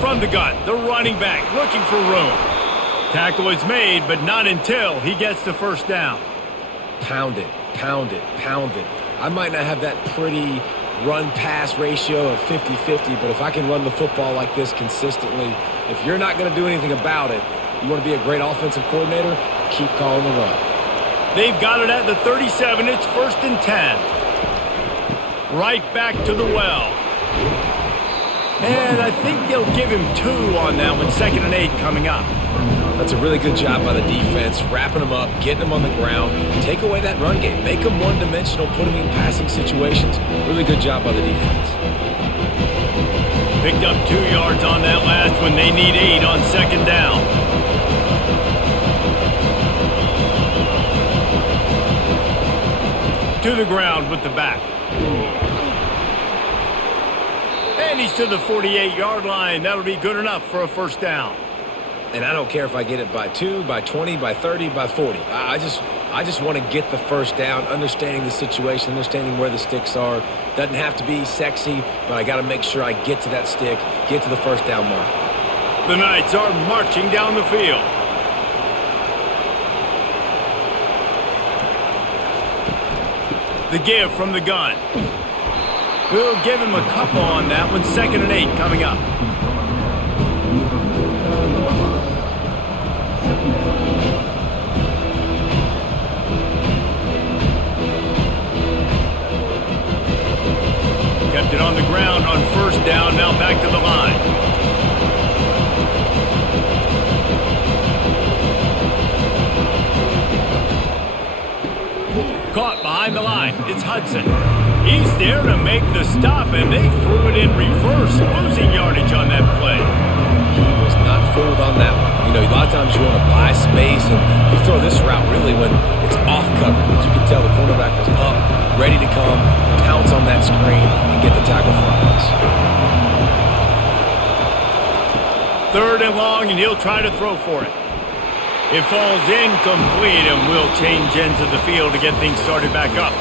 From the gun, the running back looking for room. Tackle is made, but not until he gets the first down. Pound it, pound it, pound it. I might not have that pretty run-pass ratio of 50-50, but if I can run the football like this consistently, if you're not going to do anything about it, you want to be a great offensive coordinator, keep calling the run. They've got it at the 37. It's 1st and 10. Right back to the well. And I think they'll give him 2 on that one. 2nd and 8 coming up. That's a really good job by the defense, wrapping them up, getting them on the ground. Take away that run game. Make them one-dimensional, put them in passing situations. Really good job by the defense. Picked up 2 yards on that last one. They need 8 on 2nd down. To the ground with the back. And he's to the 48-yard line. That'll be good enough for a first down. And I don't care if I get it by 2, by 20, by 30, by 40. I just want to get the first down, understanding the situation, understanding where the sticks are. Doesn't have to be sexy, but I got to make sure I get to that stick, get to the first down mark. The Knights are marching down the field. The give from the gun. We'll give him a couple on that one. 2nd and 8 coming up. Kept it on the ground on 1st down. Now back to the line. Caught behind the line. It's Hudson. He's there to make the stop, and they threw it in reverse, losing yardage on that play. He was not fooled on that one. You know, a lot of times you want to buy space, and you throw this route really when it's off coverage. But you can tell the quarterback was up, ready to come, pounce on that screen, and get the tackle for us. 3rd and long, and he'll try to throw for it. It falls incomplete, and we'll change into the field to get things started back up.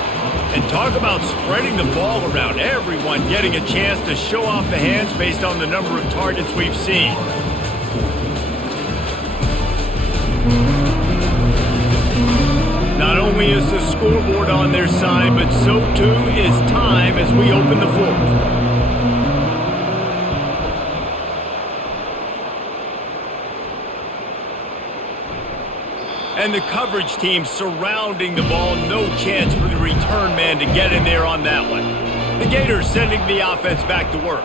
And talk about spreading the ball around. Everyone getting a chance to show off the hands based on the number of targets we've seen. Not only is the scoreboard on their side, but so too is time as we open the 4th. And the coverage team surrounding the ball. No chance for the return man to get in there on that one. The Gators sending the offense back to work.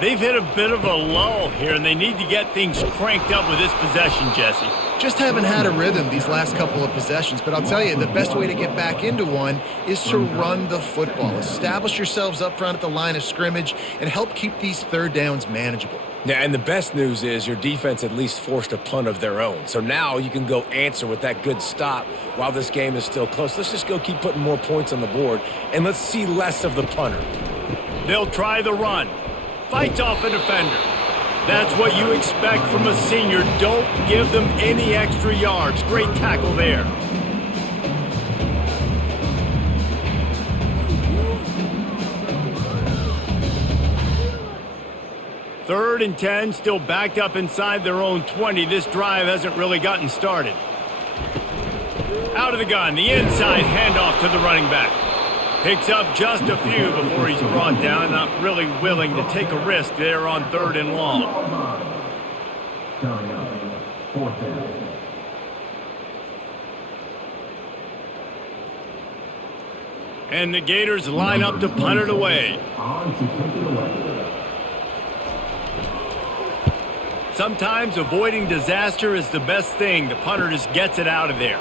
They've hit a bit of a lull here, and they need to get things cranked up with this possession, Jesse. Just haven't had a rhythm these last couple of possessions, but I'll tell you, the best way to get back into one is to run the football. Establish yourselves up front at the line of scrimmage and help keep these 3rd downs manageable. Yeah, and the best news is your defense at least forced a punt of their own. So now you can go answer with that good stop while this game is still close. Let's just go keep putting more points on the board, and let's see less of the punter. They'll try the run. Fights off a defender. That's what you expect from a senior. Don't give them any extra yards. Great tackle there. Third and 10, still backed up inside their own 20. This drive hasn't really gotten started. Out of the gun, the inside handoff to the running back. Picks up just a few before he's brought down. Not really willing to take a risk there on 3rd and long. And the Gators line up to punt it away. Sometimes avoiding disaster is the best thing. The punter just gets it out of there.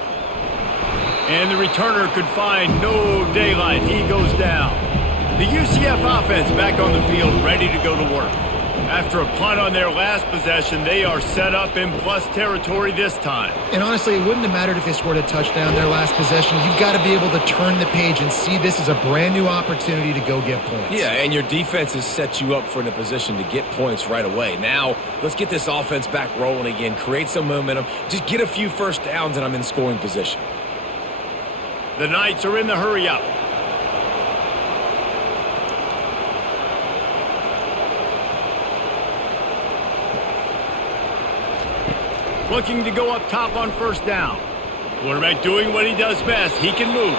And the returner could find no daylight. He goes down. The UCF offense back on the field, ready to go to work. After a punt on their last possession, they are set up in plus territory this time. And honestly, it wouldn't have mattered if they scored a touchdown their last possession. You've got to be able to turn the page and see this as a brand new opportunity to go get points. Yeah, and your defense has set you up for in a position to get points right away. Now, let's get this offense back rolling again, create some momentum, just get a few first downs, and I'm in scoring position. The Knights are in the hurry-up. Looking to go up top on first down. Quarterback doing what he does best. He can move.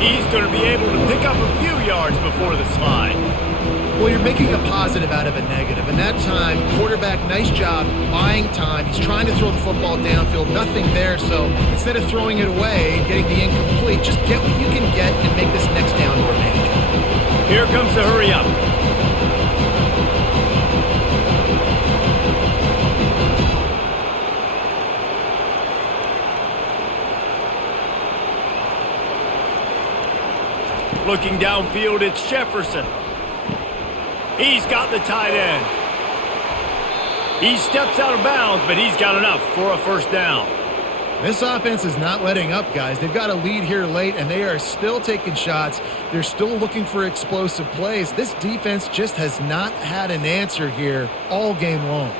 He's going to be able to pick up a few yards before the slide. Well, you're making a positive out of a negative. And that time, quarterback, nice job buying time. He's trying to throw the football downfield. Nothing there. So instead of throwing it away and getting the incomplete, just get what you can get and make this next down more manageable. Here comes the hurry-up. Looking downfield, it's Jefferson. He's got the tight end. He steps out of bounds, but he's got enough for a first down. This offense is not letting up, guys. They've got a lead here late, and they are still taking shots. They're still looking for explosive plays. This defense just has not had an answer here all game long.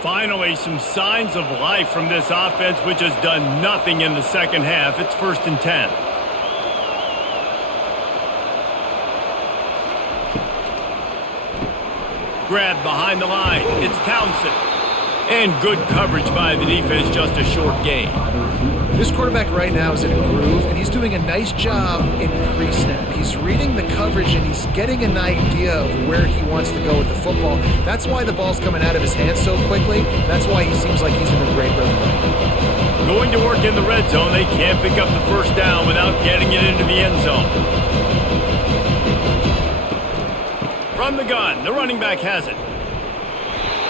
Finally, some signs of life from this offense, which has done nothing in the second half. It's 1st and 10. Grab behind the line. It's Townsend. And good coverage by the defense, just a short gain. This quarterback right now is in a groove, and he's doing a nice job in pre-snap. He's reading the coverage, and he's getting an idea of where he wants to go with the football. That's why the ball's coming out of his hands so quickly. That's why he seems like he's in a great rhythm right now. Going to work in the red zone. They can't pick up the first down without getting it into the end zone. From the gun, the running back has it.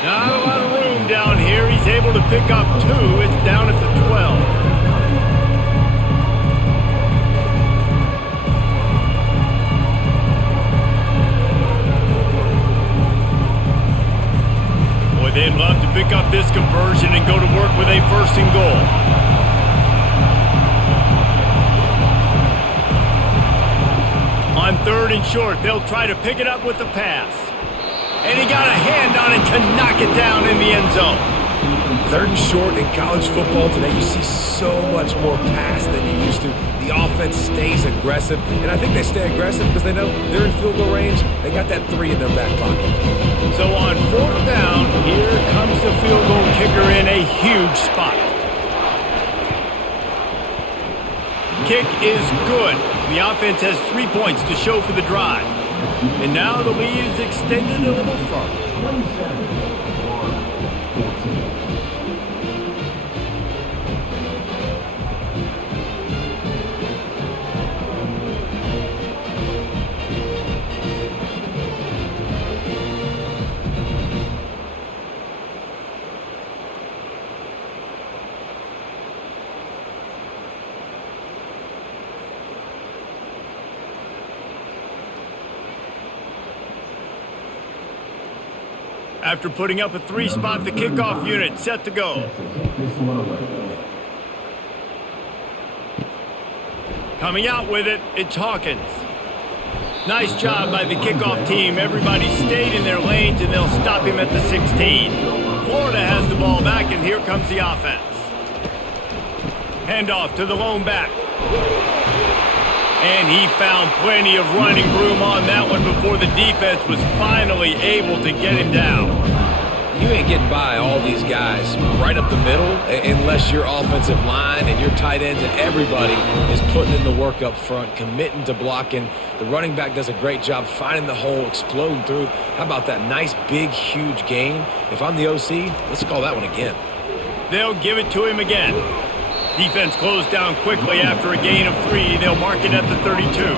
Not a lot of room down here. He's able to pick up 2. It's down at the 12. Boy, they'd love to pick up this conversion and go to work with a 1st and goal. On 3rd and short, they'll try to pick it up with the pass. And he got a hand on it to knock it down in the end zone. 3rd and short in college football today, you see so much more pass than you used to. The offense stays aggressive, and I think they stay aggressive because they know they're in field goal range. They got that 3 in their back pocket. So on 4th down, here comes the field goal kicker in a huge spot. Kick is good. The offense has 3 points to show for the drive. And now the lead is extended a little further. After putting up a 3-spot, the kickoff unit set to go. Coming out with it, it's Hawkins. Nice job by the kickoff team. Everybody stayed in their lanes, and they'll stop him at the 16. Florida has the ball back, and here comes the offense. Handoff to the lone back. And he found plenty of running room on that one before the defense was finally able to get him down. You ain't getting by all these guys right up the middle unless your offensive line and your tight ends and everybody is putting in the work up front, committing to blocking. The running back does a great job finding the hole, exploding through. How about that nice, big, huge gain? If I'm the OC, let's call that one again. They'll give it to him again. Defense closed down quickly after a gain of 3. They'll mark it at the 32.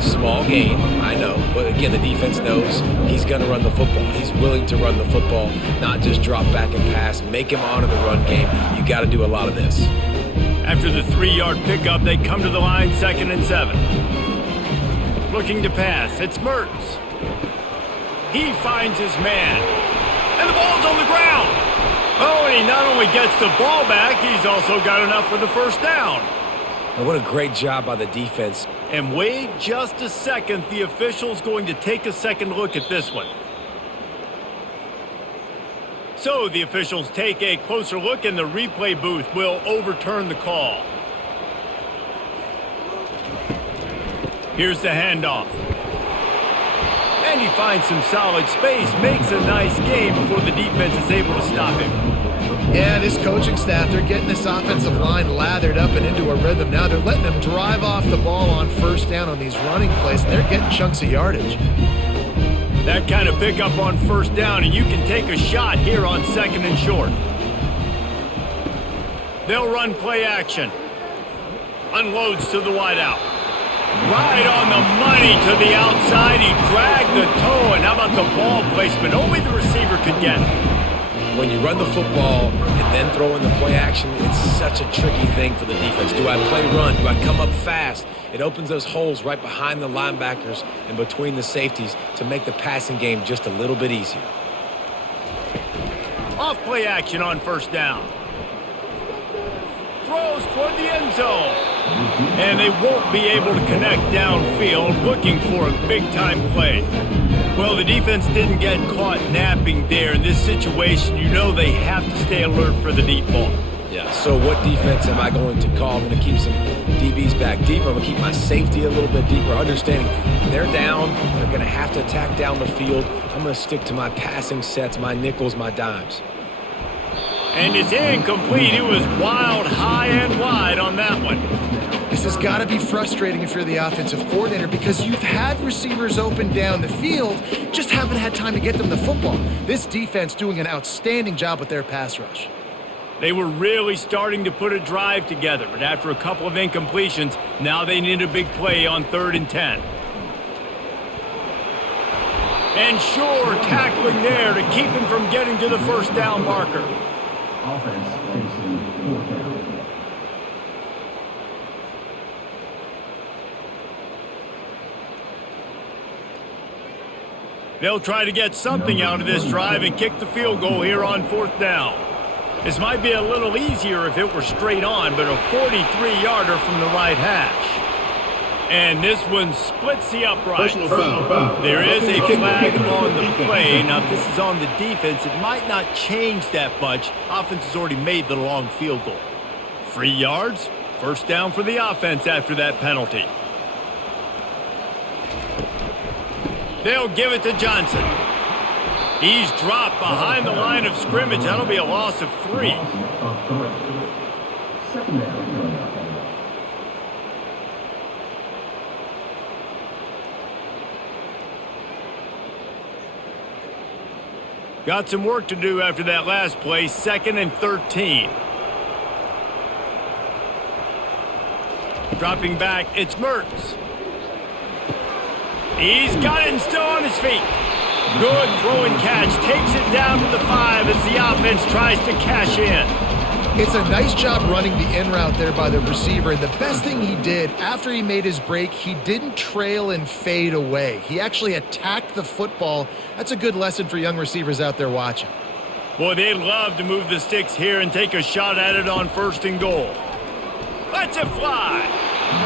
Small gain, I know. But again, the defense knows he's going to run the football. He's willing to run the football, not just drop back and pass, make him honor the run game. You got to do a lot of this. After the 3-yard pickup, they come to the line 2nd and 7. looking to pass. It's Mertz. He finds his man. And the ball's on the ground. Oh, and he not only gets the ball back, he's also got enough for the first down. And what a great job by the defense. And wait just a second. The official's going to take a second look at this one. So the officials take a closer look, and the replay booth will overturn the call. Here's the handoff. And he finds some solid space, makes a nice game before the defense is able to stop him. Yeah, this coaching staff, they're getting this offensive line lathered up and into a rhythm. Now they're letting them drive off the ball on first down on these running plays, and they're getting chunks of yardage. That kind of pickup on first down, and you can take a shot here on second and short. They'll run play action. Unloads to the wideout. Right on the money to the outside. He dragged the toe, and how about the ball placement? Only the receiver could get it. When you run the football and then throw in the play action, it's such a tricky thing for the defense. Do I play run? Do I come up fast? It opens those holes right behind the linebackers and between the safeties to make the passing game just a little bit easier. Off play action on first down. Throws toward the end zone. And they won't be able to connect downfield, looking for a big-time play. Well, the defense didn't get caught napping there. In this situation, you know they have to stay alert for the deep ball. Yeah, so what defense am I going to call? I'm going to keep some DBs back deeper. I'm going to keep my safety a little bit deeper, understanding they're down. They're going to have to attack down the field. I'm going to stick to my passing sets, my nickels, my dimes. And it's incomplete. It was wild, high and wide on that one. This has got to be frustrating if you're the offensive coordinator because you've had receivers open down the field, just haven't had time to get them the football. This defense doing an outstanding job with their pass rush. They were really starting to put a drive together, but after a couple of incompletions, now they need a big play on 3rd and 10. And sure, tackling there to keep him from getting to the first down marker. Offense facing 4th down. They'll try to get something out of this drive and kick the field goal here on 4th down. This might be a little easier if it were straight on, but a 43-yarder from the right hash. And this one splits the upright. Personal foul. There is a flag on the play. Now, if this is on the defense, it might not change that much. Offense has already made the long field goal. 3 yards, first down for the offense after that penalty. They'll give it to Johnson. He's dropped behind the line of scrimmage. That'll be a loss of 3. Second down. Got some work to do after that last play. 2nd and 13. Dropping back, it's Mertz. He's got it and still on his feet. Good throw and catch. Takes it down to the 5 as the offense tries to cash in. It's a nice job running the in route there by the receiver, and the best thing he did after he made his break, he didn't trail and fade away. He actually attacked the football. That's a good lesson for young receivers out there watching. Boy, they'd love to move the sticks here and take a shot at it on 1st and goal. Lets it fly.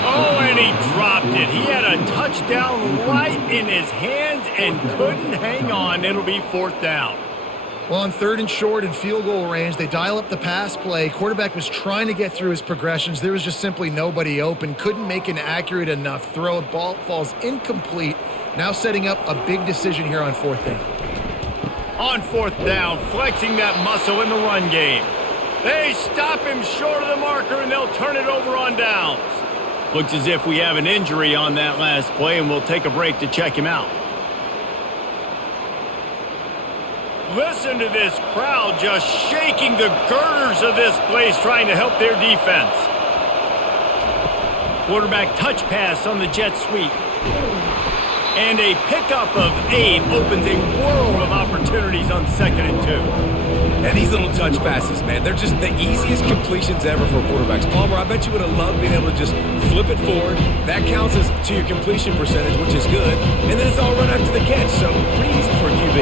Oh, and he dropped it. He had a touchdown right in his hands and couldn't hang on. It'll be 4th down. Well, on 3rd and short and field goal range, they dial up the pass play. Quarterback was trying to get through his progressions. There was just simply nobody open. Couldn't make an accurate enough throw. Ball falls incomplete. Now setting up a big decision here on 4th down. On 4th down, flexing that muscle in the run game. They stop him short of the marker, and they'll turn it over on downs. Looks as if we have an injury on that last play, and we'll take a break to check him out. Listen to this crowd just shaking the girders of this place, trying to help their defense. Quarterback touch pass on the jet sweep. And a pickup of 8 opens a world of opportunities on 2nd and 2. And these little touch passes, man, they're just the easiest completions ever for quarterbacks. Palmer, I bet you would have loved being able to just flip it forward. That counts as to your completion percentage, which is good. And then it's all run after the catch, so pretty easy for a QB.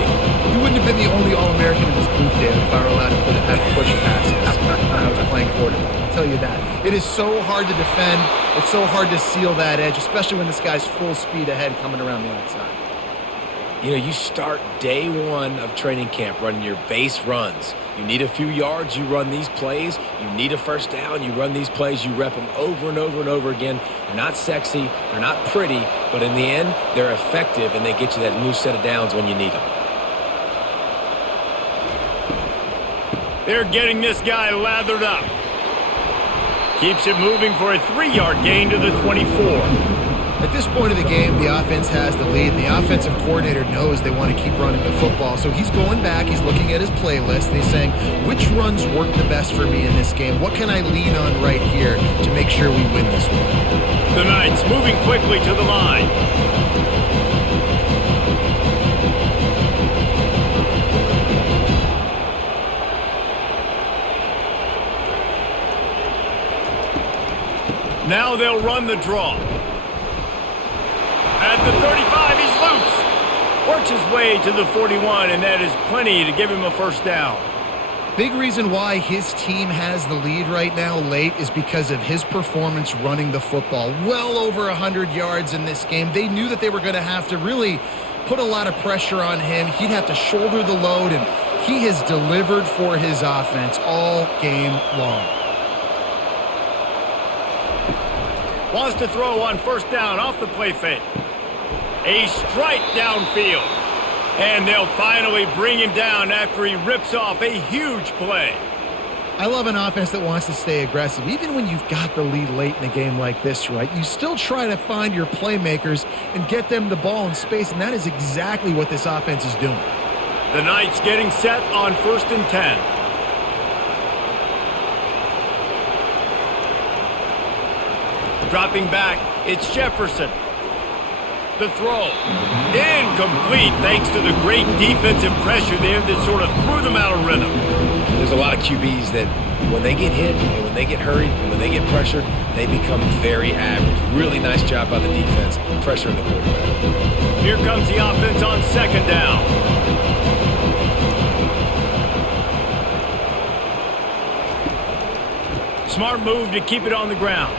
You wouldn't have been the only All-American in this booth, David, if I were allowed to have push passes when I was playing quarterback. I'll tell you that. It is so hard to defend. It's so hard to seal that edge, especially when this guy's full speed ahead coming around the outside. You know, you start day one of training camp running your base runs. You need a few yards, you run these plays. You need a first down, you run these plays. You rep them over and over and over again. They're not sexy, they're not pretty, but in the end, they're effective, and they get you that new set of downs when you need them. They're getting this guy lathered up. Keeps it moving for a 3-yard gain to the 24. At this point of the game, the offense has the lead, and the offensive coordinator knows they want to keep running the football. So he's going back, he's looking at his playlist, and he's saying, which runs work the best for me in this game? What can I lean on right here to make sure we win this one? The Knights moving quickly to the line. Now they'll run the draw. At the 35, he's loose. Works his way to the 41, and that is plenty to give him a first down. Big reason why his team has the lead right now late is because of his performance running the football. Well over 100 yards in this game. They knew that they were going to have to really put a lot of pressure on him. He'd have to shoulder the load, and he has delivered for his offense all game long. Wants to throw on first down off the play fake. A strike downfield. And they'll finally bring him down after he rips off a huge play. I love an offense that wants to stay aggressive. Even when you've got the lead late in a game like this, right, you still try to find your playmakers and get them the ball in space, and that is exactly what this offense is doing. The Knights getting set on 1st and 10. Dropping back, it's Jefferson. The throw, incomplete thanks to the great defensive pressure there that sort of threw them out of rhythm. There's a lot of QBs that when they get hit and when they get hurried and when they get pressured, they become very average. Really nice job by the defense, pressuring the quarterback. Here comes the offense on 2nd down. Smart move to keep it on the ground.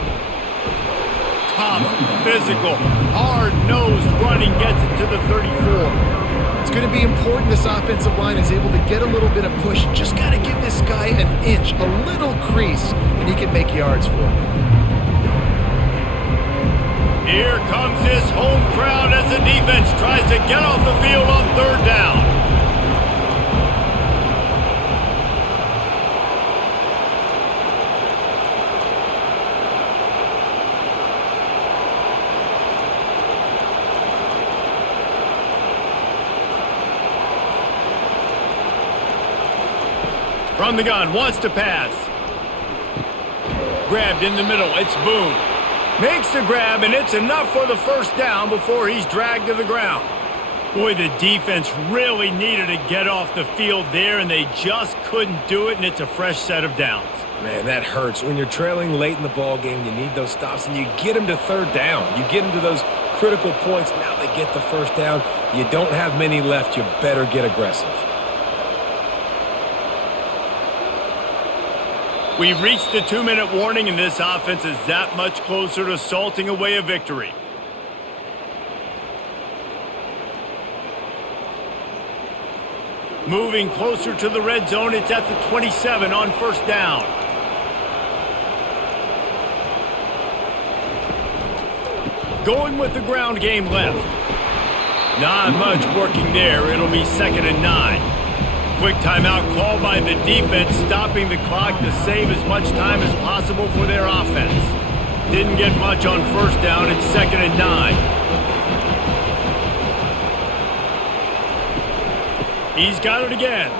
Tough, physical, hard-nosed running gets it to the 34. It's going to be important this offensive line is able to get a little bit of push. Just got to give this guy an inch, a little crease, and he can make yards for it. Here comes this home crowd as the defense tries to get off the field on 3rd down. From the gun, wants to pass. Grabbed in the middle, it's Boone. Makes the grab, and it's enough for the first down before he's dragged to the ground. Boy, the defense really needed to get off the field there, and they just couldn't do it, and it's a fresh set of downs. Man, that hurts. When you're trailing late in the ball game, you need those stops, and you get them to 3rd down. You get them to those critical points. Now they get the first down. You don't have many left. You better get aggressive. We've reached the 2-minute warning, and this offense is that much closer to salting away a victory. Moving closer to the red zone, it's at the 27 on 1st down. Going with the ground game left. Not much working there. It'll be 2nd and 9. Quick timeout called by the defense, stopping the clock to save as much time as possible for their offense. Didn't get much on 1st down. It's 2nd and 9. He's got it again.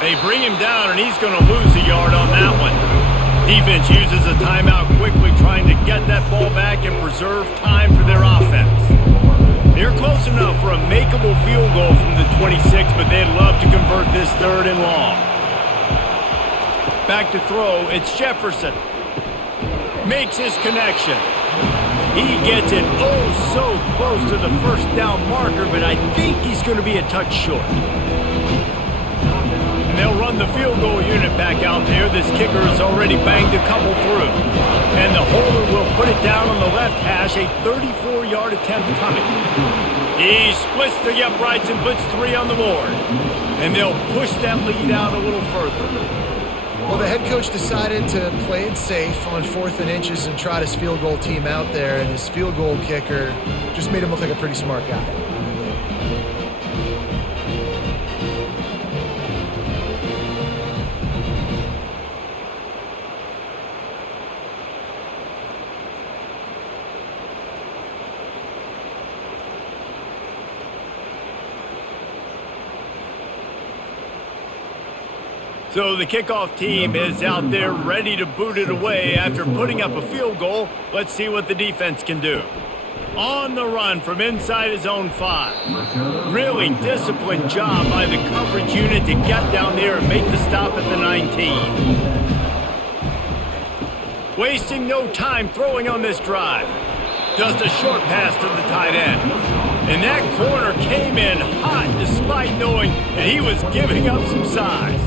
They bring him down, and he's going to lose a yard on that one. Defense uses a timeout quickly, trying to get that ball back and preserve time for their offense. They're close enough for a makeable field goal from the 26, but they'd love to convert this 3rd and long. Back to throw, it's Jefferson. Makes his connection. He gets it oh so close to the first down marker, but I think he's going to be a touch short. And they'll run the field goal unit back out there. This kicker has already banged a couple through. And the holder will put it down on the left hash, a 34-yard attempt coming. He splits the uprights and puts 3 on the board. And they'll push that lead out a little further. Well, the head coach decided to play it safe on 4th and inches and trot his field goal team out there, and his field goal kicker just made him look like a pretty smart guy. So the kickoff team is out there ready to boot it away after putting up a field goal. Let's see what the defense can do. On the run from inside his own 5. Really disciplined job by the coverage unit to get down there and make the stop at the 19. Wasting no time throwing on this drive. Just a short pass to the tight end. And that corner came in hot despite knowing that he was giving up some size.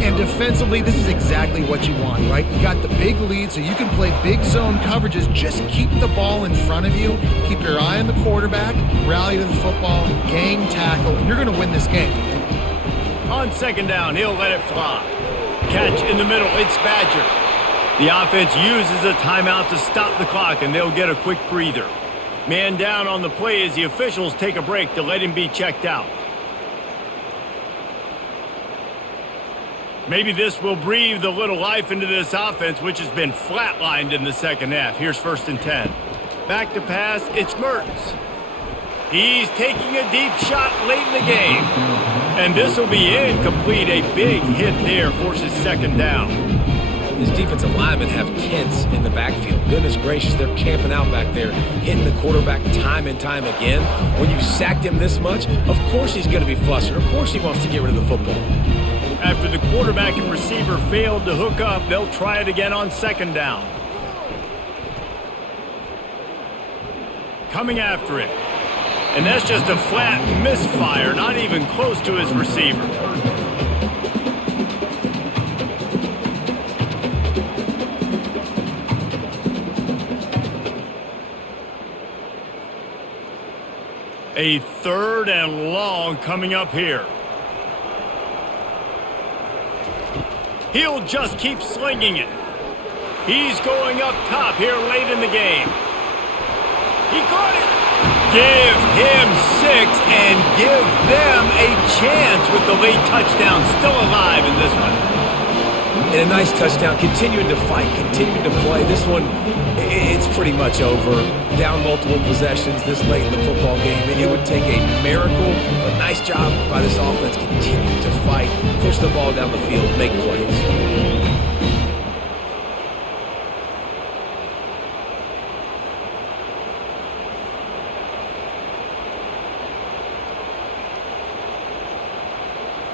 And defensively, this is exactly what you want, right? You got the big lead, so you can play big zone coverages. Just keep the ball in front of you. Keep your eye on the quarterback. Rally to the football. Gang tackle. And you're going to win this game. On 2nd down, he'll let it fly. Catch in the middle. It's Badger. The offense uses a timeout to stop the clock, and they'll get a quick breather. Man down on the play as the officials take a break to let him be checked out. Maybe this will breathe a little life into this offense, which has been flatlined in the 2nd half. Here's 1st and 10. Back to pass, it's Mertens. He's taking a deep shot late in the game. And this will be incomplete. A big hit there forces 2nd down. His defensive linemen have Kents in the backfield. Goodness gracious, they're camping out back there, hitting the quarterback time and time again. When you've sacked him this much, of course he's going to be flustered. Of course he wants to get rid of the football. After the quarterback and receiver failed to hook up, they'll try it again on 2nd down. Coming after it. And that's just a flat misfire, not even close to his receiver. A 3rd and long coming up here. He'll just keep slinging it. He's going up top here late in the game. He caught it. Give him 6 and give them a chance with the late touchdown still alive in this one. And a nice touchdown, continuing to fight, continuing to play. This one, it's pretty much over. Down multiple possessions this late in the football game. It would take a miracle, but nice job by this offense continuing to fight, push the ball down the field, make plays.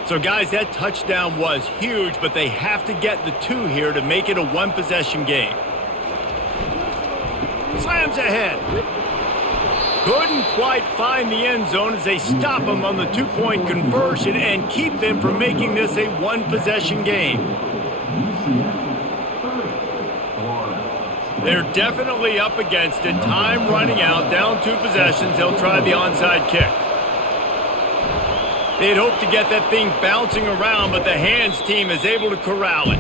So, guys, that touchdown was huge, but they have to get the 2 here to make it a 1-possession game. Slams ahead. Couldn't quite find the end zone as they stop him on the 2-point conversion and keep them from making this a 1-possession game. They're definitely up against it. Time running out, down 2 possessions. They'll try the onside kick. They'd hope to get that thing bouncing around, but the hands team is able to corral it.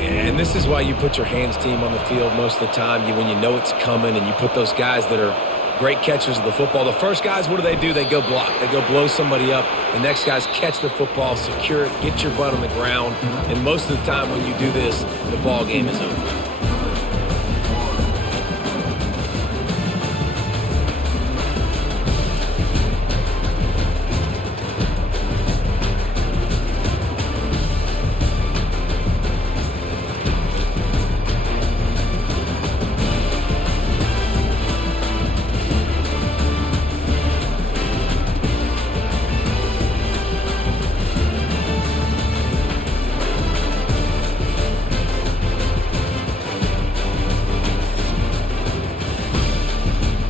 And this is why you put your hands team on the field most of the time. When you know it's coming and you put those guys that are great catchers of the football. The first guys, what do? They go block. They go blow somebody up. The next guys catch the football, secure it, get your butt on the ground. And most of the time when you do this, the ball game is over.